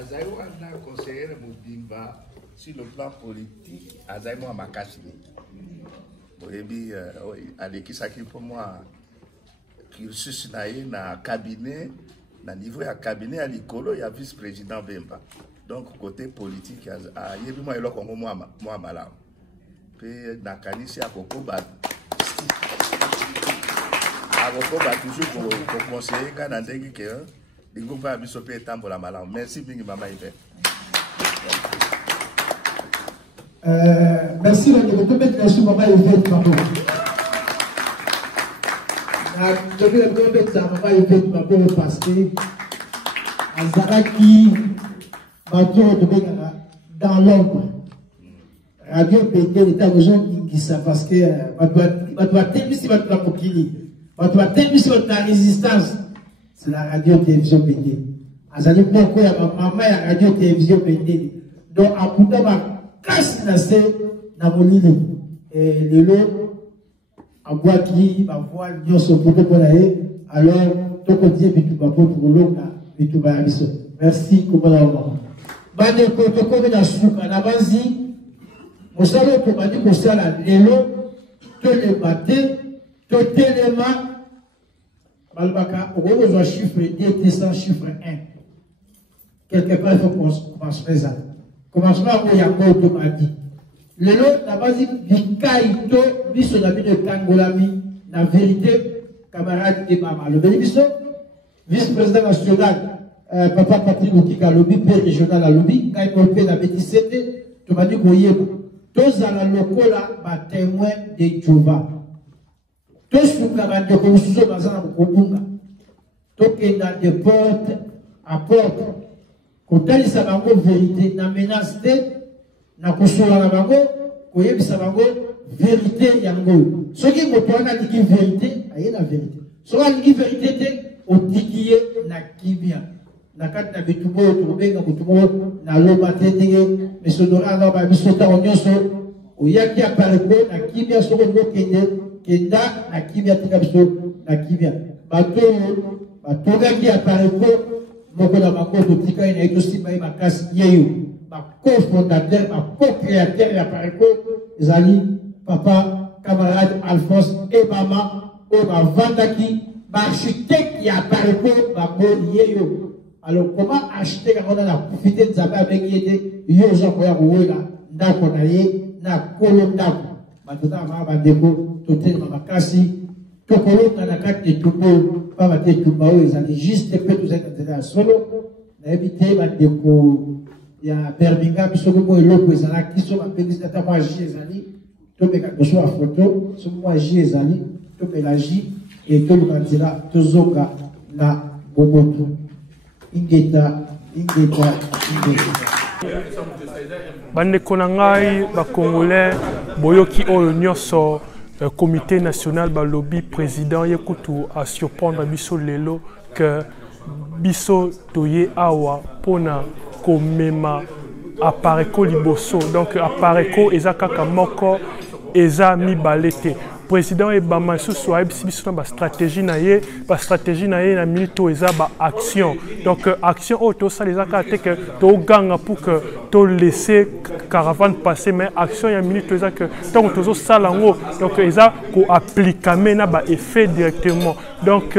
azai wana conseiller Mobimba sur le plan politique azai moi makasi. Boyebi alekisaki pour moi cursus na cabinet na niveau ya cabinet à likolo ya vice-président Bemba. Donc côté politique yebi moi eloko moi malamu pe na kanisi akoko ba toujours pour conseiller nga na ndenge ke lingo pa biso pe tambola malamu. Merci mingi mama Ibe. Merci de vous mettre sur maman Yvette Mabo. Je vais vous mettre sur maman Yvette Mabo parce que Azaraki dans l'ombre. Radio PT l'État besoin qui ça parce que doit tellement si votre populi, doit tellement si votre résistance. C'est la radio télévision PT. Azali beaucoup ya maman ya radio télévision PT. Donc à Koutaba casse na se na molili et lelo abwaki ba voix nyoso poto pona ye alors to continue bitu ba pour longa bitu ba biso. Merci komola mama bande ko to ko na suka na bazi mosalo ko bandi ko sala lelo to le baté to telema balbaka au besoin chiffre D chiffre 1 quelque part il faut qu'on commence ça. Commencement à Yako Madi. Le lot, la base du Kaito, biso la vie de Kangolami, la vérité, camarade et maman. Le bénéfice, vice-président national, papa Patrick Okika Lobby, père régional à Lobby, quand il compte la bénédicité, tu m'as dit qu'il y a tous à la locola, ma témoin de Djouva. Tous pour la de Kousou, Bazan, Kokunga. Tous dans des portes à porte. Quand il y a une vérité, na menace de, na kosola na bango, koyebi sa bango vérité yango. Ce qui me prend na diki vérité, aye la vérité. Ce qui diki vérité te, o dikiye na kibia. Na kat na bitubo, tubenga kutubo, na loba tendenge, mesodora na ba bisota onyoso, o yaki apareko na kibia soko ngo kenda na kibia tika biso na kibia. Batoga ki apareko. Moko na bango botika ina etosi baye makasi yeyo ba co-fondateur ba co-créateur ya Pareko ezali papa camarade Alphonse et maman o ba vandaki ba architecte ya Pareko ba bo yeyo. Alors comment acheter quand on a profité de ça avec yete yo zo ko ya kuwela ndako na ye na kolo ndako batota ma ba deko totel makasi tokolonga na kati de tubo pas battre tuba o ezali juste peut tout être solo na éviter ba deko ya Birmingham soko ko eloko ezala kiso ba pelisi ata moi ji ezali to beka ko so photo so moi ji ezali to pelaji et to lukandira to zonga na boboto ingeta bande konangai ba congolais boyoki oyo nyoso comité national balobi président yekutu à surprendre biso lelo que biso toye awa pona komema apareko liboso donc apareko eza kaka moko eza mibalete président et bama susu ayebisi biso na stratégie na ye na milito eza ba action donc action oyo tosala eza kaka te ke toganga pour que to laisser caravane passer mais action ya milito eza que ntango tozosala yango donc eza koaplikame na ba effet directement donc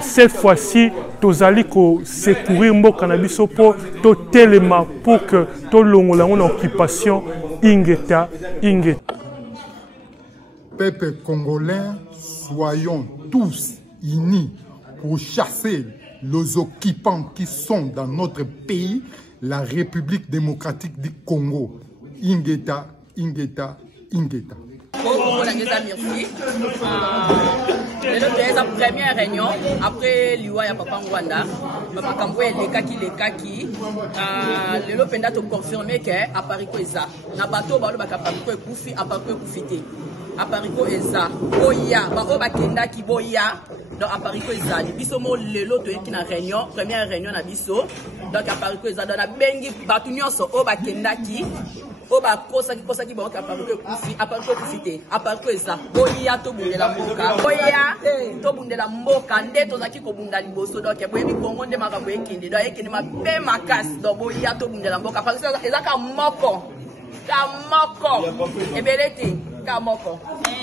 cette fois-ci tozali ko secourir mboka na biso po totelema pour que tolongola yango na occupation ingeta peuple congolais, soyons tous unis pour chasser les occupants qui sont dans notre pays, la République démocratique du Congo. Ingeta, Ingeta, Ingeta. Merci. C'est la première réunion après l'Iwa Papa Ngwanda. Papa Kambo et les kaki. Le Lopenda te confirmé que à Paris Koisa. Na bateau balo bakapariko ekufi apariko ekufite. Apariko eza. Boya ba o bakenda ki boya. Donc apariko eza. Biso mo lelo to yeki na réunion, première réunion na biso. Donc apariko eza dans la bengi batu nyonso o bakenda ki. Oba kosa ki ba ka apariko ekufi apariko ekufite. Apariko eza. Boya to bundela mboka. Boya to bundela mboka nde to zaki ko bunda liboso donc boyebi Kongo nde maka boyekinde donc ekinde mabe makasi donc boya to bundela mboka parce que eza ka moko ebelete ka moko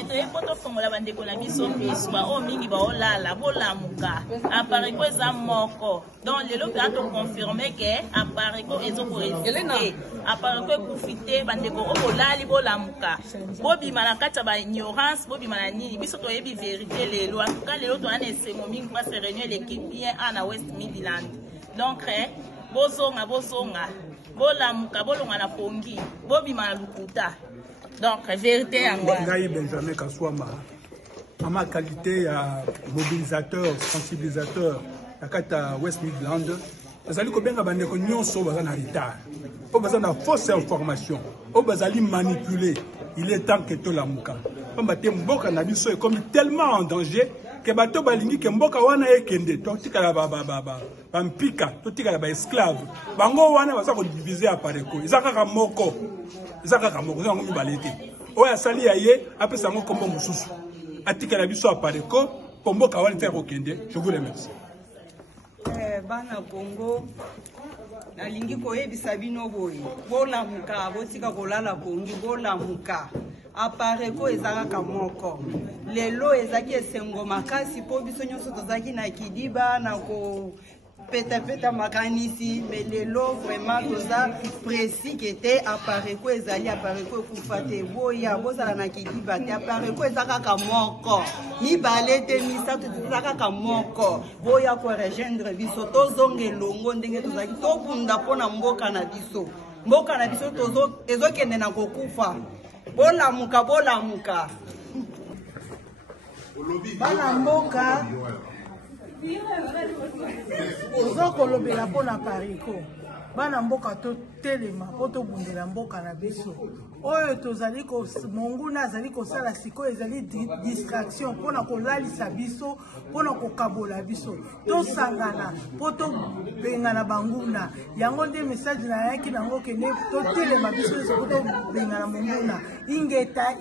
toye poto fongola bandeko na biso pesu ba o mingi ba olala bolamuka apariko eza moko donc lelo ka to confirmer que apariko ezo ko résister apariko ekufite bandeko o bolali bolamuka bobima na kati ba ignorance bobima na nini biso toyebi vérité lelo en tout cas lelo to ana esengo mingi pas se réunir l'équipe bien à West Midland donc bozonga bolamuka bolonga na pongi bobima na lukuta. Donc, vérité à moi. Benjamin Kaswama, à ma qualité à mobilisateur, sensibilisateur, à West Midland, vous allez bien que nous sommes en retard. Vous avez une fausse information. Vous allez manipuler. Il est temps que tout la mouka. Mboka na biso est comme tellement en danger que bato balingi ke mboka wana ekende to tikala ba mpika to tikala ba esclave bango wana basa ko diviser à pareko izaka moko zango mibalete oya sali yaye apesa ngo kombo mususu atikala biso à pareko pour mboka wana faire okende. Je vous remercie. Bana Congo nalingi koyebisa bino boye bolamuka botika kolala pongi bolamuka apareko ezalaka moko lelo ezaki esengo makasi po biso nyonso tozalaki na kidiba na ko peta makanisi mais lelo vraiment toza précis que te apareko ezali apareko ekufa te boya bozala na kidiba te apareko ezalaka moko mibale te misato ezalaka moko boya ko rejoindre biso tozonga elongo ndenge tozalaki tobunda mpona mboka na biso ezokende na kokufa bolamuka bana mboka ozokolobela mpona pariko bana mboka totelema mpo tobundela mboka na biso oyo tozali monguna azali kosala sikoyo ezali distraction mpona kolalisa biso mpona kokabola biso tosangana mpo tobengana banguna yango nde message nayaki nango kende totelema biso nyonso mpo tobengana monguna ingeta